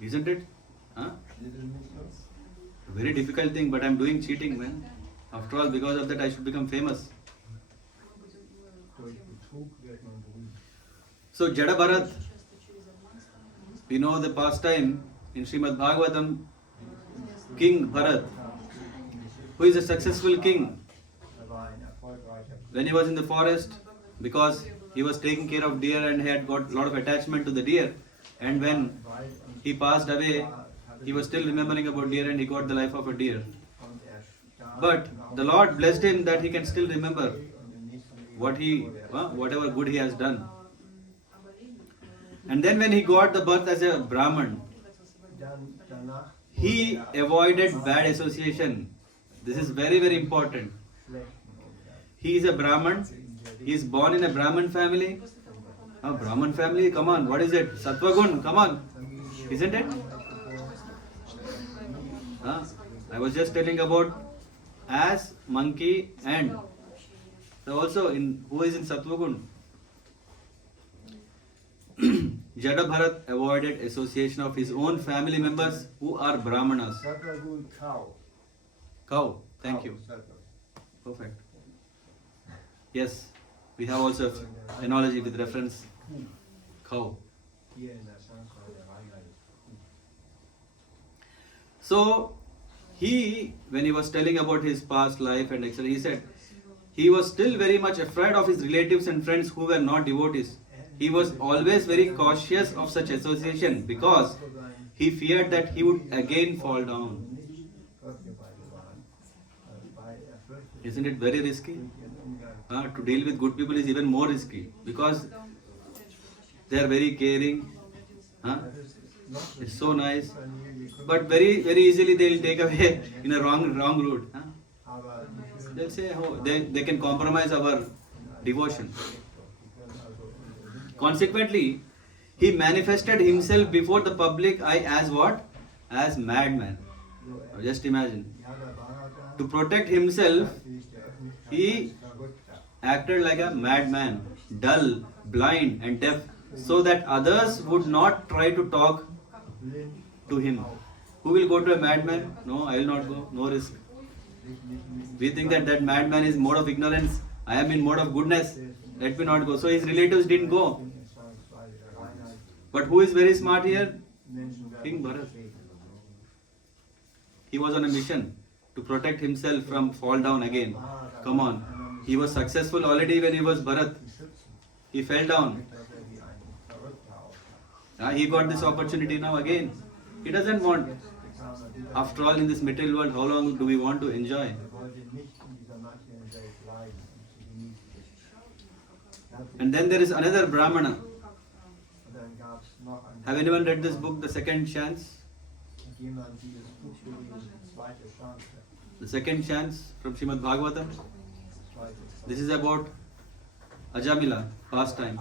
Isn't it? Very difficult thing, but I am doing cheating, man. After all, because of that, I should become famous. So, Jada Bharat, we know the pastime in Srimad Bhagavatam, King Bharat, who is a successful king. When he was in the forest, because he was taking care of deer and he had got a lot of attachment to the deer, and when he passed away, he was still remembering about deer and he got the life of a deer. But the Lord blessed him that he can still remember whatever good he has done. And then when he got the birth as a Brahman, he avoided bad association. This is very, very important. He is a Brahman. He is born in a Brahman family. A Brahman family, come on, what is it? Sattvagun, come on. Isn't it? I was just telling about ass, monkey, and also who is in Sattvagun. Jadabharat avoided association of his own family members who are Brahmanas. Sattva cow. Cow, thank Cow, you. sattva. Perfect. Yes, we have also analogy with reference. Cow. Here in the Sanskrit, the Raya is So, when he was telling about his past life and etc., he said he was still very much afraid of his relatives and friends who were not devotees. He was always very cautious of such association because he feared that he would again fall down. Isn't it very risky? To deal with good people is even more risky because they are very caring. It's so nice. But very, very easily they will take away in a wrong route. They'll say, oh, they can compromise our devotion. Consequently, he manifested himself before the public eye as what? As madman. Now just imagine. To protect himself, he acted like a madman, dull, blind and deaf, so that others would not try to talk to him. Who will go to a madman? No, I will not go. No risk. We think that madman is mode of ignorance. I am in mode of goodness. Let me not go. So his relatives didn't go. But who is very smart here? King Bharat. He was on a mission to protect himself from fall down again. Come on. He was successful already when he was Bharat. He fell down. He got this opportunity now again. He doesn't want. After all, in this material world, how long do we want to enjoy? And then there is another Brahmana. Have anyone read this book, The Second Chance? The Second Chance from Srimad Bhagavatam. This is about Ajamila, pastime.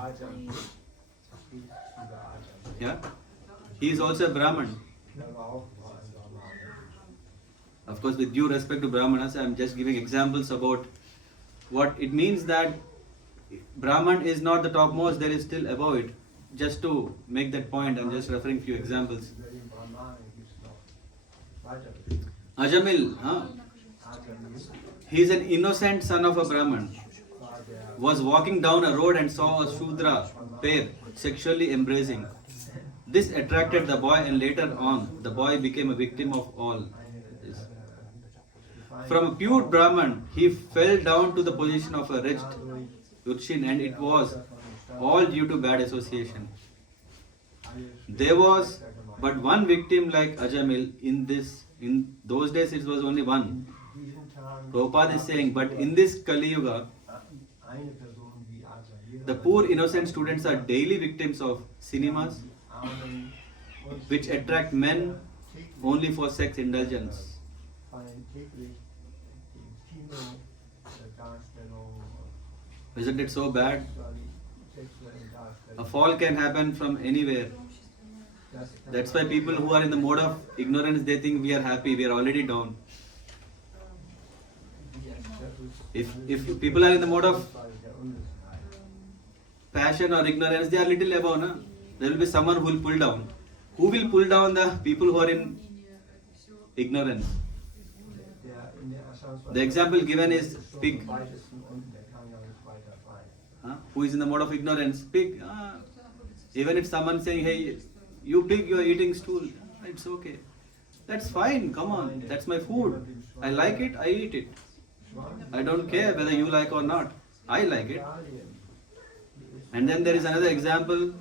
Yeah? He is also a Brahman. Of course, with due respect to Brahmanas, I am just giving examples about what it means that Brahman is not the topmost, there is still above it. Just to make that point, I am just referring few examples. Ajamil, he is an innocent son of a Brahman, was walking down a road and saw a Shudra pair sexually embracing. This attracted the boy, and later on, the boy became a victim of all this. From a pure Brahman, he fell down to the position of a wretched Urshin, and it was all due to bad association. There was but one victim like Ajamil in those days it was only one. Prabhupada is saying, but in this Kali Yuga, the poor innocent students are daily victims of cinemas which attract men only for sex indulgence. Isn't it so bad? A fall can happen from anywhere. That's why people who are in the mode of ignorance, they think we are happy, we are already down. If people are in the mode of passion or ignorance, they are little above. Na? There will be someone who will pull down. Who will pull down the people who are in ignorance? The example given is pig. Who is in the mode of ignorance? Pig. Even if someone saying, hey, you pig, you are eating stool. It's okay. That's fine. Come on. That's my food. I like it. I eat it. I don't care whether you like or not. I like it. And then there is another example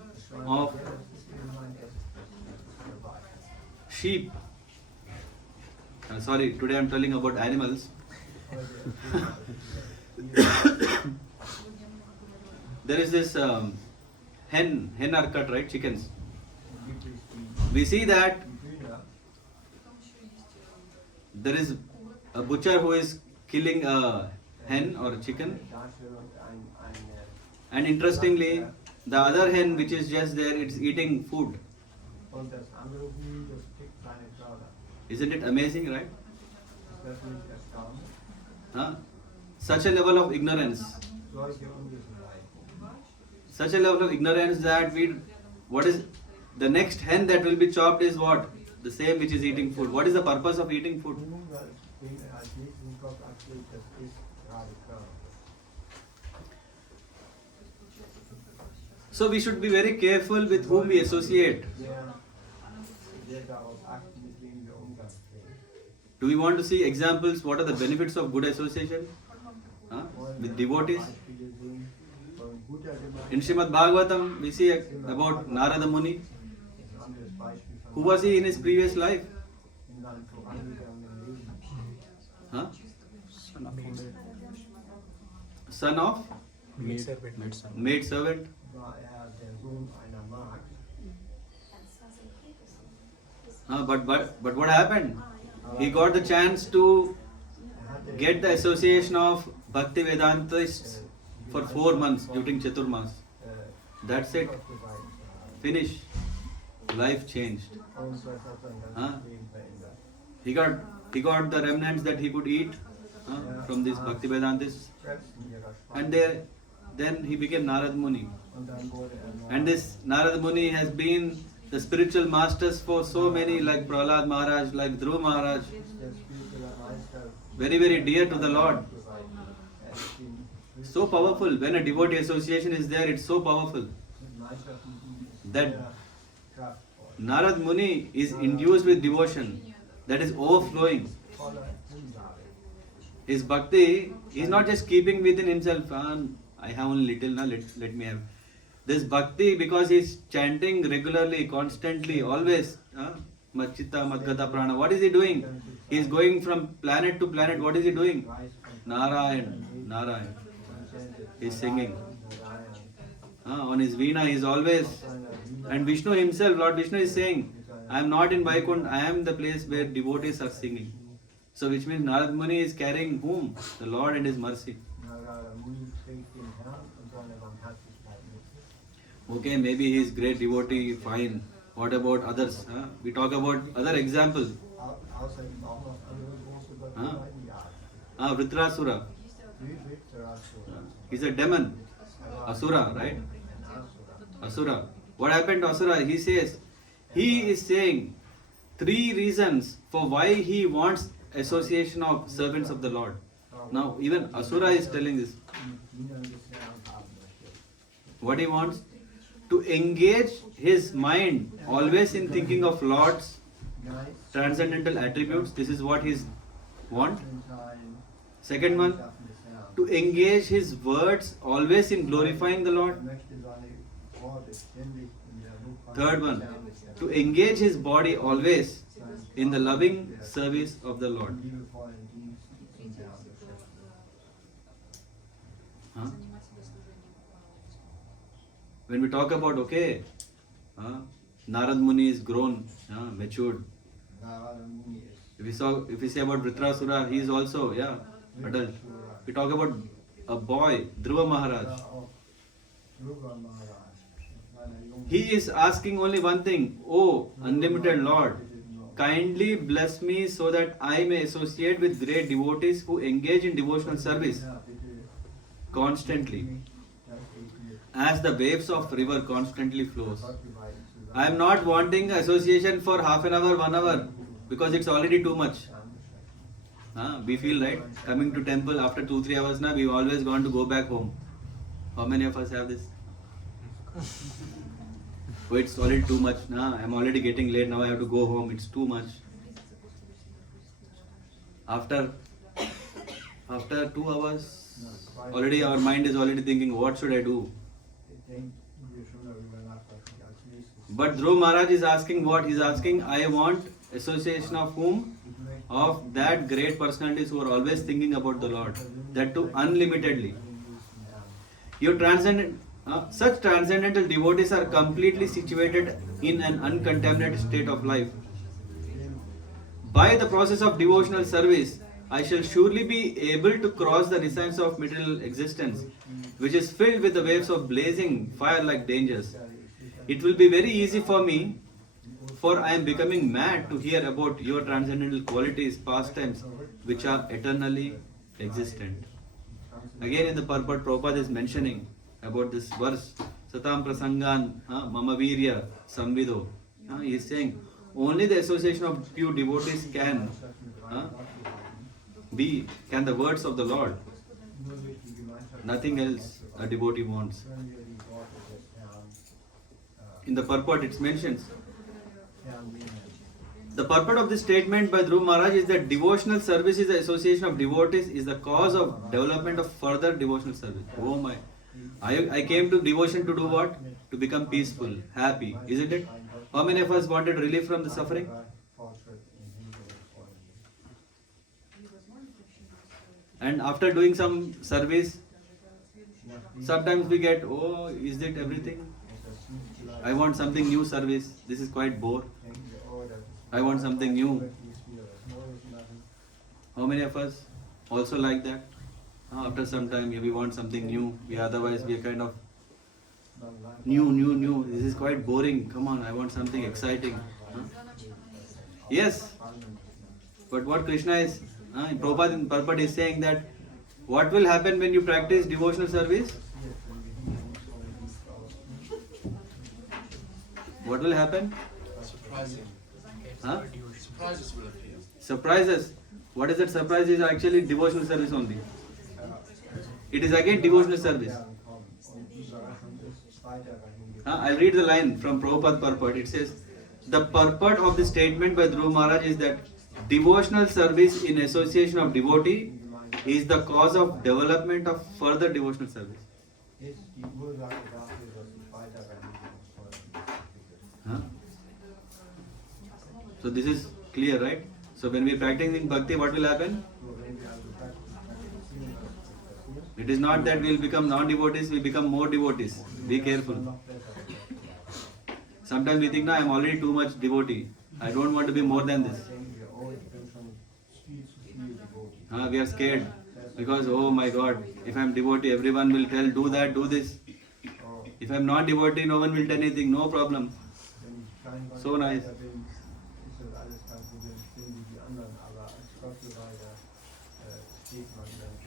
of sheep. Sorry, today I am telling about animals. There is this hen are cut, right? Chickens. We see that there is a butcher who is killing a hen or a chicken, and interestingly, the other hen which is just there, it's eating food. Isn't it amazing, right? Such a level of ignorance. Such a level of ignorance that what is the next hen that will be chopped is what? The same which is eating food. What is the purpose of eating food? So we should be very careful with whom we associate. Do we want to see examples? What are the benefits of good association with devotees? In Srimad Bhagavatam, we see about Narada Muni. Who was he in his previous life? Huh? Son of Maid servant. maid servant. But what happened? He got the chance to get the association of Bhakti Vedantists for 4 months during Chaturmas. That's it. Finish. Life changed. He got the remnants that he could eat from these Bhakti Vedantists. And then he became Narad Muni. And this Narad Muni has been the spiritual masters for so many, like Prahlad Maharaj, like Dhruva Maharaj. Very, very dear to the Lord. So powerful. When a devotee association is there, it's so powerful that Narad Muni is induced with devotion that is overflowing. His bhakti is not just keeping within himself. I have only little, now let me have. This bhakti, because he is chanting regularly, constantly, always. Machita, Madgata, Prana. What is he doing? He is going from planet to planet. What is he doing? Narayan, Narayan. He is singing. On his veena, he is always. And Vishnu himself, Lord Vishnu is saying, I am not in Vaikunth, I am the place where devotees are singing. So which means Narad Muni is carrying whom? The Lord and His mercy. Okay, maybe he is great devotee, fine. What about others? We talk about other examples. Vritrasura. He's a demon. Asura, right? Asura. What happened to Asura? He is saying 3 reasons for why he wants association of servants of the Lord. Now, even Asura is telling this. What he wants? To engage his mind always in thinking of Lord's transcendental attributes. This is what he wants. Second one, to engage his words always in glorifying the Lord. Third one, to engage his body always in the loving service of the Lord. When we talk about, Narad Muni is grown, matured. If we say about Vritrasura, he is also, adult. We talk about a boy, Dhruva Maharaj. He is asking only one thing, Oh, unlimited Lord, kindly bless me so that I may associate with great devotees who engage in devotional service constantly, as the waves of river constantly flows. I am not wanting association for half an hour, 1 hour, because it's already too much. We feel, right? Coming to temple after 2-3 hours now, we've always gone to go back home. How many of us have this? Oh, it's already too much. I'm already getting late. Now I have to go home. It's too much. After 2 hours, already our mind is already thinking, what should I do? But Dhruva Maharaj is asking what? He's asking, I want association of whom? Of that great personalities who are always thinking about the Lord. That too unlimitedly. Such transcendental devotees are completely situated in an uncontaminated state of life. By the process of devotional service, I shall surely be able to cross the recesses of material existence, which is filled with the waves of blazing fire-like dangers. It will be very easy for me, for I am becoming mad to hear about your transcendental qualities, pastimes, which are eternally existent. Again in the purport, Prabhupada is mentioning about this verse, Satam Prasangan, Mama Virya, Samvido. He is saying only the association of pure devotees can can the words of the Lord. Nothing else a devotee wants. In the purport it mentions, the purport of this statement by Dhruv Maharaj is that devotional service is the association of devotees is the cause of development of further devotional service. Oh my! I came to devotion to do what? To become peaceful, happy, isn't it? How many of us wanted relief from the suffering? And after doing some service, sometimes we get, oh, is it everything? I want something new service. This is quite bore. I want something new. How many of us also like that? After some time, we want something new. Otherwise, we are kind of new. This is quite boring. Come on, I want something exciting. Yes. But what Krishna is, Prabhupada in Purport is saying that what will happen when you practice devotional service? What will happen? Surprising. Surprises will appear. Surprises. What is that? Surprise is actually devotional service only. It is again devotional service. I'll read the line from Prabhupada Purport. It says, the purport of the statement by Dhruv Maharaj is that devotional service in association of devotee is the cause of development of further devotional service. So this is clear, right? So when we are practicing bhakti, what will happen? It is not that we will become non-devotees, we become more devotees. Be careful. Sometimes we think, no, I am already too much devotee. I don't want to be more than this. We are scared because, oh my God, if I am devotee, everyone will tell, do that, do this. If I am not devotee, no one will tell anything, no problem. So nice.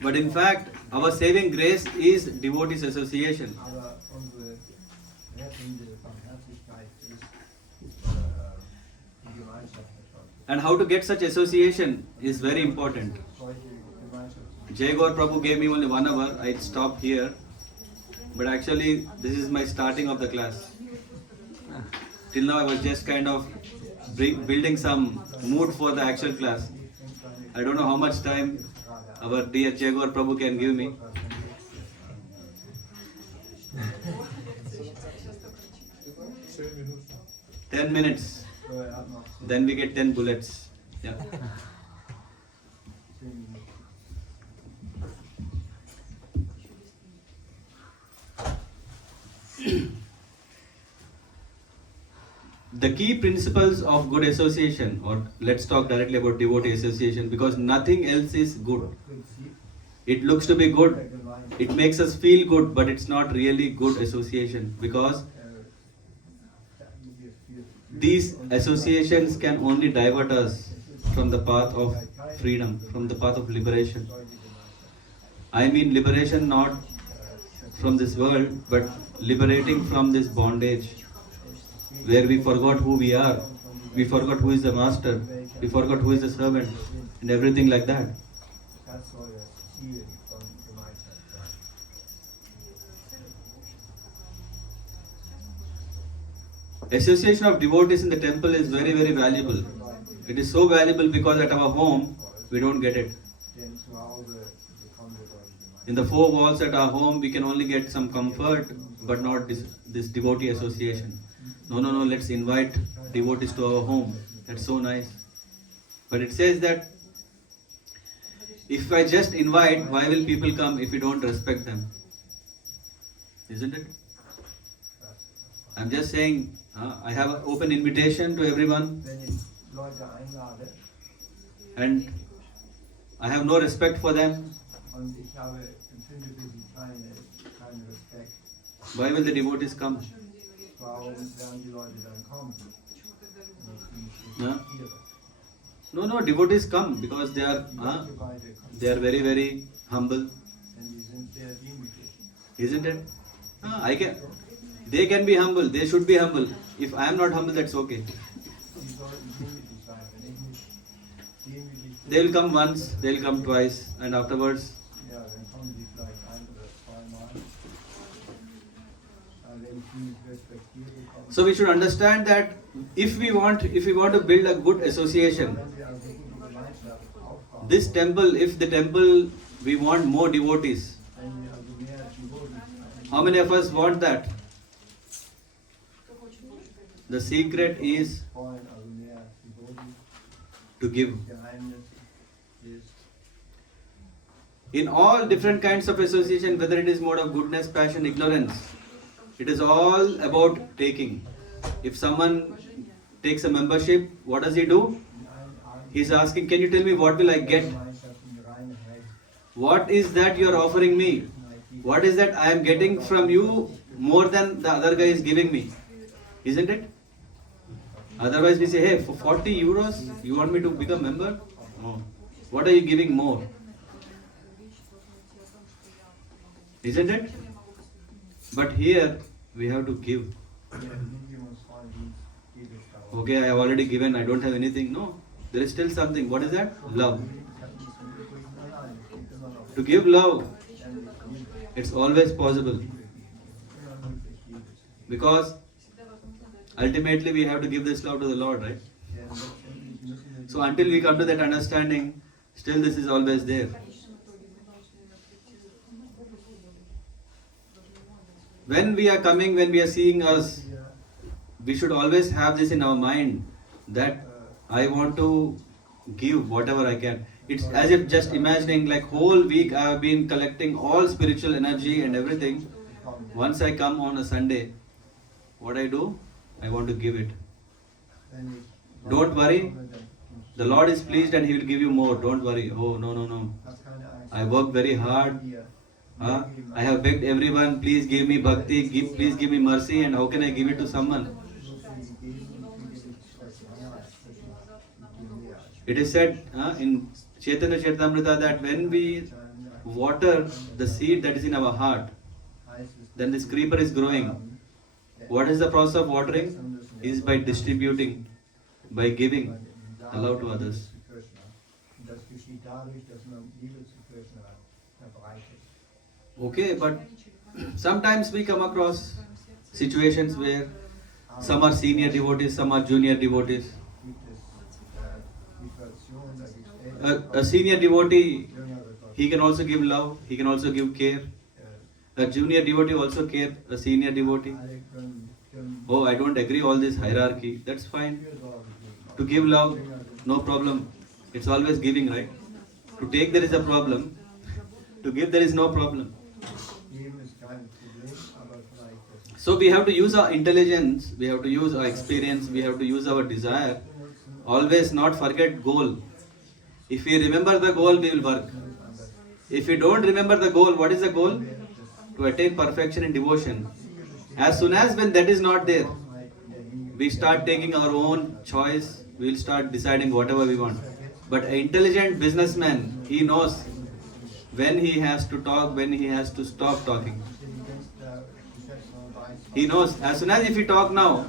But in fact, our saving grace is devotees association. And how to get such association is very important. Jai Gaur Prabhu gave me only 1 hour. I stopped here. But actually, this is my starting of the class. Till now, I was just kind of building some mood for the actual class. I don't know how much time our dear Jai Gaur Prabhu can give me. Ten minutes. Then we get 10 bullets. Yeah. The key principles of good association, or let's talk directly about devotee association, because nothing else is good. It looks to be good, it makes us feel good, but it's not really good association, because these associations can only divert us from the path of freedom, from the path of liberation. I mean liberation not from this world, but liberating from this bondage, where we forgot who we are, we forgot who is the master, we forgot who is the servant, and everything like that. Association of devotees in the temple is very, very valuable. It is so valuable because at our home, we don't get it. In the 4 walls at our home, we can only get some comfort, but not this devotee association. No, let's invite devotees to our home. That's so nice. But it says that if I just invite, why will people come if we don't respect them? Isn't it? I'm just saying, I have an open invitation to everyone, and I have no respect for them. Why will the devotees come? No, devotees come because they are very, very humble. Isn't it? They can be humble, they should be humble. If I am not humble, that's okay. Die sollten demütig sein. Wenn ich nicht demütig bin, They will come once, they will come twice, and afterwards, ja, dann kommen sie vielleicht ein oder zweimal. Aber wenn ich die nicht respektiere, kommen so we should understand that if we want to build a good association, wenn wir also gute Gemeinschaft aufbauen, this temple, if the temple we want more devotees, wenn wir also mehr Devotees how many of us want that? The secret is wollen, also mehr Devotees, to give. Geheimnis ist, In all different kinds of association, whether it is mode of goodness, passion, ignorance, it is all about taking. If someone takes a membership, what does he do? He is asking, can you tell me what will I get? Gemeinschaft in Reinheit, What is that you are offering me? What is that I am getting from you more than the other guy is giving me? Isn't it? Otherwise we say, hey, for 40 euros, you want me to become member? No. What are you giving more? Isn't it? But here we have to give. Okay, I have already given, I don't have anything. No, there is still something. What is that? Love. To give love, it's always possible. Because ultimately we have to give this love to the Lord, right? So until we come to that understanding, still this is always there. When we are coming, when we are seeing us, we should always have this in our mind that I want to give whatever I can. It's as if just imagining like whole week I have been collecting all spiritual energy and everything. Once I come on a Sunday, what I do? I want to give it. Don't worry. The Lord is pleased and He will give you more. Don't worry. Oh, no. I work very hard. I have begged everyone, please give me bhakti, please give me mercy, and how can I give it to someone? It is said in Chaitanya Charitamrita that when we water the seed that is in our heart, then this creeper is growing. What is the process of watering? Is by distributing, by giving, allow to others. Okay, but sometimes we come across situations where some are senior devotees, some are junior devotees. A senior devotee, he can also give love, he can also give care. A junior devotee also care a senior devotee. Oh, I don't agree all this hierarchy. That's fine. To give love, no problem. It's always giving, right? To take there is a problem. To give there is no problem. So we have to use our intelligence, we have to use our experience, we have to use our desire. Always not forget goal. If we remember the goal, we will work. If we don't remember the goal, what is the goal? To attain perfection in devotion. As soon as when that is not there, we start taking our own choice, we will start deciding whatever we want. But an intelligent businessman, he knows when he has to talk, when he has to stop talking. He knows as soon as if he talk now,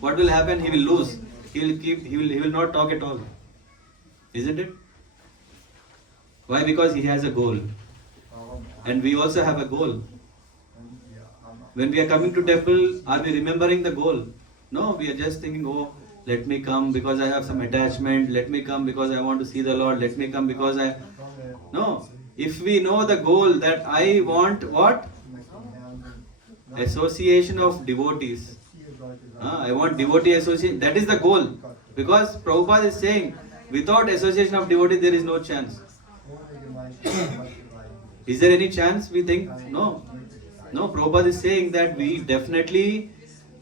what will happen? He will lose. He will not talk at all. Isn't it? Why? Because he has a goal. And we also have a goal. When we are coming to temple, are we remembering the goal? No, we are just thinking, oh, let me come because I have some attachment. Let me come because I want to see the Lord. Let me come because I... No. If we know the goal that I want what? Association of devotees. I want devotee association. That is the goal. Because Prabhupada is saying, without association of devotees, there is no chance. Is there any chance? We think? No. No, Prabhupada is saying that we definitely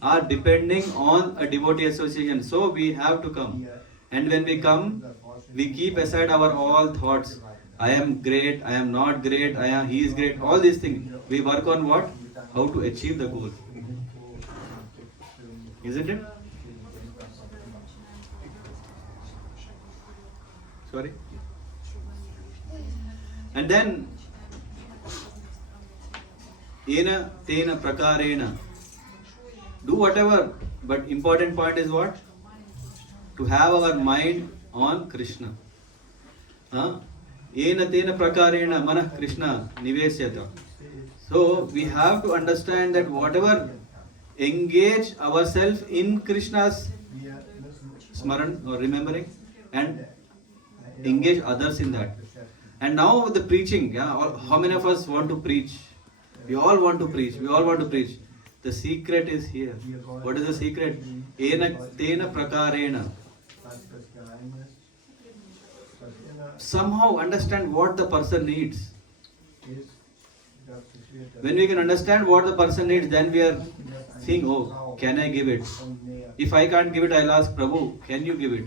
are depending on a devotee association. So we have to come. And when we come, we keep aside our all thoughts. I am great, I am not great, he is great. All these things. We work on what? How to achieve the goal. Isn't it? Sorry? And then Ena Tena Prakarena do whatever, but important point is what? To have our mind on Krishna. Ena tena prakarena manah Krishna nivesyata. So we have to understand that whatever engage ourselves in Krishna's smaran or remembering and engage others in that. And now the preaching, how many of us want to preach? We all want to preach. We all want to preach. The secret is here. What is the secret? Ena tena prakarena. Somehow understand what the person needs. When we can understand what the person needs, then we are saying, oh, can I give it? If I can't give it, I'll ask Prabhu, can you give it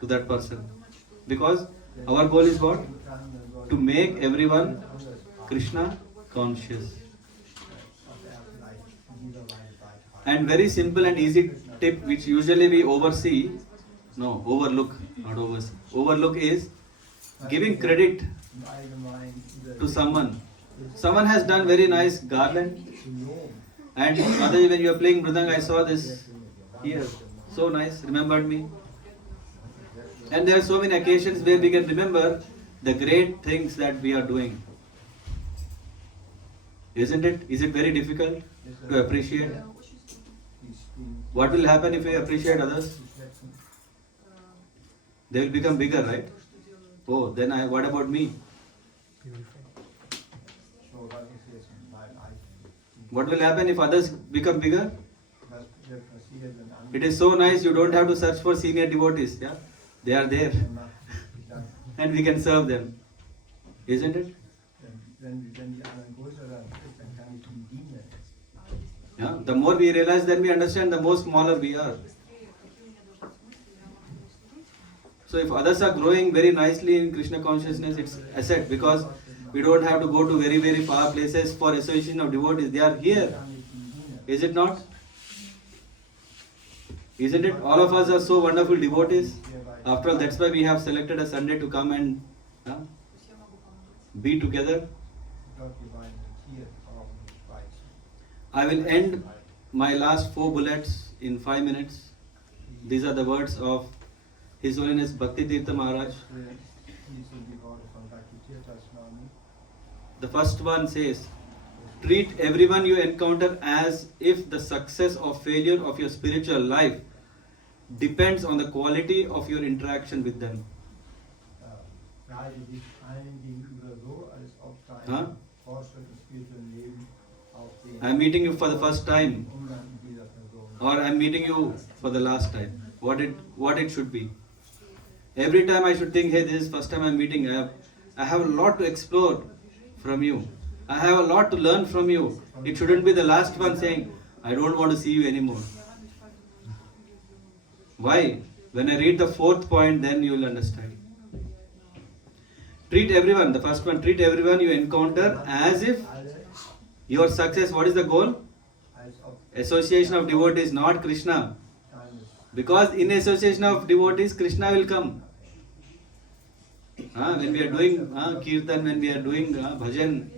to that person? Because our goal is what? To make everyone Krishna conscious. And very simple and easy tip which usually we overlook is giving credit to someone. Someone has done very nice garland, and Mataji, when you are playing mridanga, I saw this here, so nice, remembered me. And there are so many occasions where we can remember the great things that we are doing. Isn't it? Is it very difficult to appreciate? What will happen if we appreciate others? They will become bigger, right? Oh, then what about me? What will happen if others become bigger? It is so nice, you don't have to search for senior devotees. Yeah? They are there. And we can serve them. Isn't it? Yeah? The more we realize, then we understand, the more smaller we are. So if others are growing very nicely in Krishna consciousness, it's asset, because we don't have to go to very, very far places for association of devotees. They are here. Is it not? Isn't it? All of us are so wonderful devotees. After all, that's why we have selected a Sunday to come and be together. I will end my last 4 bullets in 5 minutes. These are the words of His Holiness Bhakti Tirtha Maharaj. The first one says, treat everyone you encounter as if the success or failure of your spiritual life depends on the quality of your interaction with them. I am meeting you for the first time, or I am meeting you for the last time. What it should be. Every time I should think, hey, this is first time I am meeting. I have a lot to explore from you. I have a lot to learn from you. It shouldn't be the last one saying, I don't want to see you anymore. Why? When I read the 4th point, then you will understand. Treat everyone, the first one, treat everyone you encounter as if your success, what is the goal? Association of devotees, not Krishna. Because in association of devotees, Krishna will come. When we are doing kirtan, when we are doing bhajan,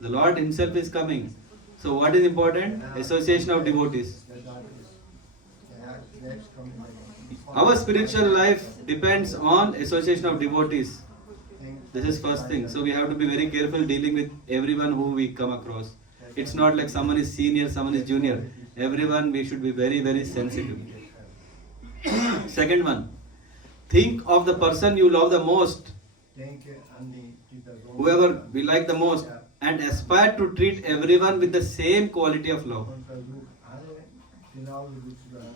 the Lord Himself is coming. So what is important? Association of devotees. Our spiritual life depends on association of devotees. This is first thing. So we have to be very careful dealing with everyone who we come across. It's not like someone is senior, someone is junior. Everyone we should be very, very sensitive. Second one, think of the person you love the most, whoever we like the most, and aspire to treat everyone with the same quality of love.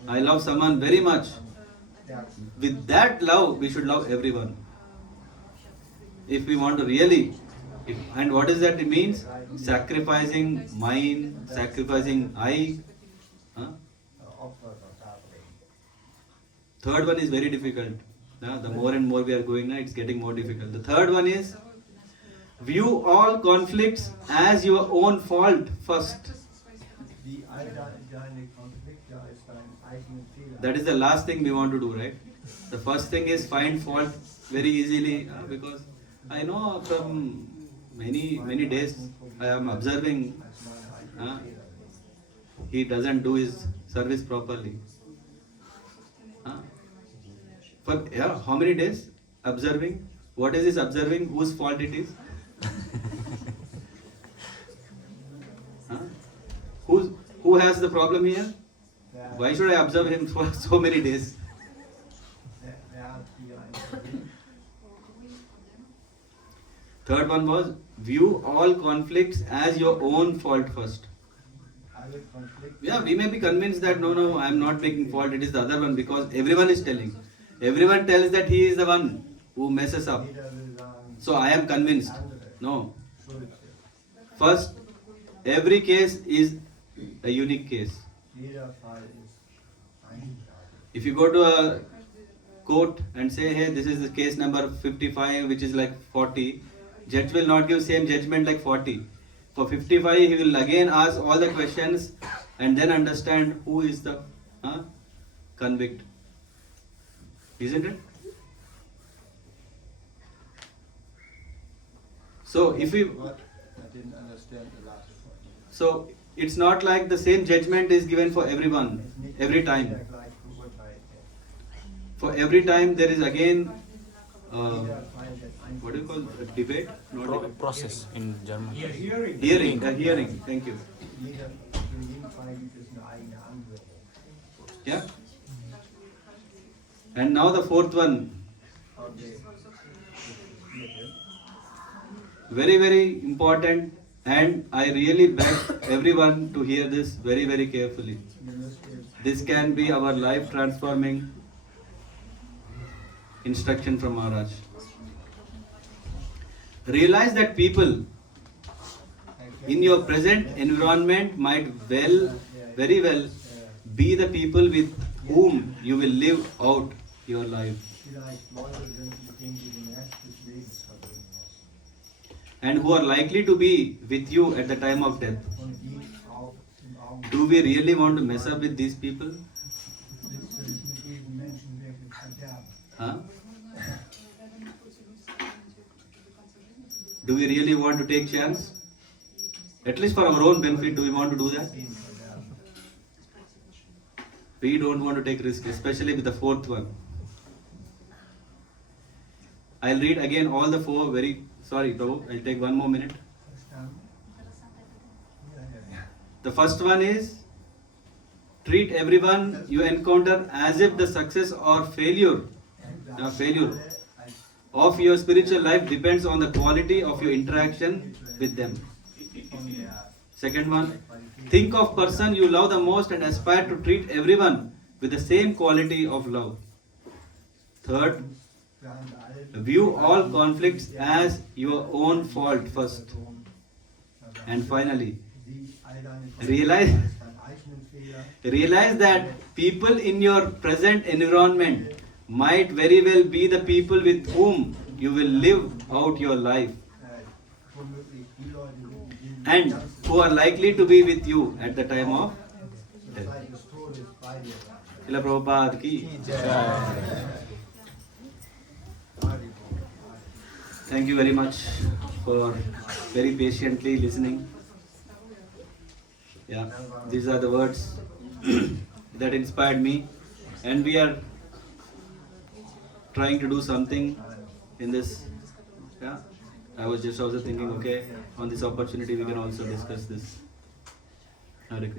I love someone very much. With that love, we should love everyone. If we want to really, and what is that it means? Sacrificing mine, sacrificing I. Third one is very difficult. The more and more we are going, it's getting more difficult. The third one is, view all conflicts as your own fault first. That is the last thing we want to do, right? The first thing is find fault very easily, because I know from many days I am observing he doesn't do his service properly. Huh? For how many days? Observing. What is this observing? Whose fault it is? Huh? Who has the problem here? Why should I observe him for so many days? Third one was view all conflicts as your own fault first. Yeah, we may be convinced that no, I am not making fault, it is the other one, because everyone is telling. Everyone tells that he is the one who messes up. So I am convinced. No. First, every case is a unique case. If you go to a court and say, hey, this is the case number 55, which is like 40, judge will not give same judgment like 40. For 55, he will again ask all the questions and then understand who is the convict. Isn't it? So if we... I didn't understand the last one. So it's not like the same judgment is given for everyone, every time. For every time there is again, what do you call it? Debate? Not debate. Process in German. Hearing. Thank you. Yeah. And now the fourth one. Very, very important, and I really beg everyone to hear this very, very carefully. This can be our life transforming instruction from Maharaj. Realize that people in your present environment might very well be the people with whom you will live out your life, and who are likely to be with you at the time of death. Do we really want to mess up with these people? Huh? Do we really want to take chance? At least for our own benefit, do we want to do that? We don't want to take risk, especially with the fourth one. I'll read again all the four very... Sorry, Prabhu, I'll take one more minute. The first one is, treat everyone you encounter as if the success or failure of your spiritual life depends on the quality of your interaction with them. Second one, think of person you love the most and aspire to treat everyone with the same quality of love. Third, view all conflicts as your own fault first. And finally, realize that people in your present environment might very well be the people with whom you will live out your life, and who are likely to be with you at the time of death. Srila Prabhupada ki jai. Thank you very much for very patiently listening. Yeah, these are the words that inspired me, and we are trying to do something in this. Yeah, I was just also thinking, okay, on this opportunity we can also discuss this. Hare Krishna.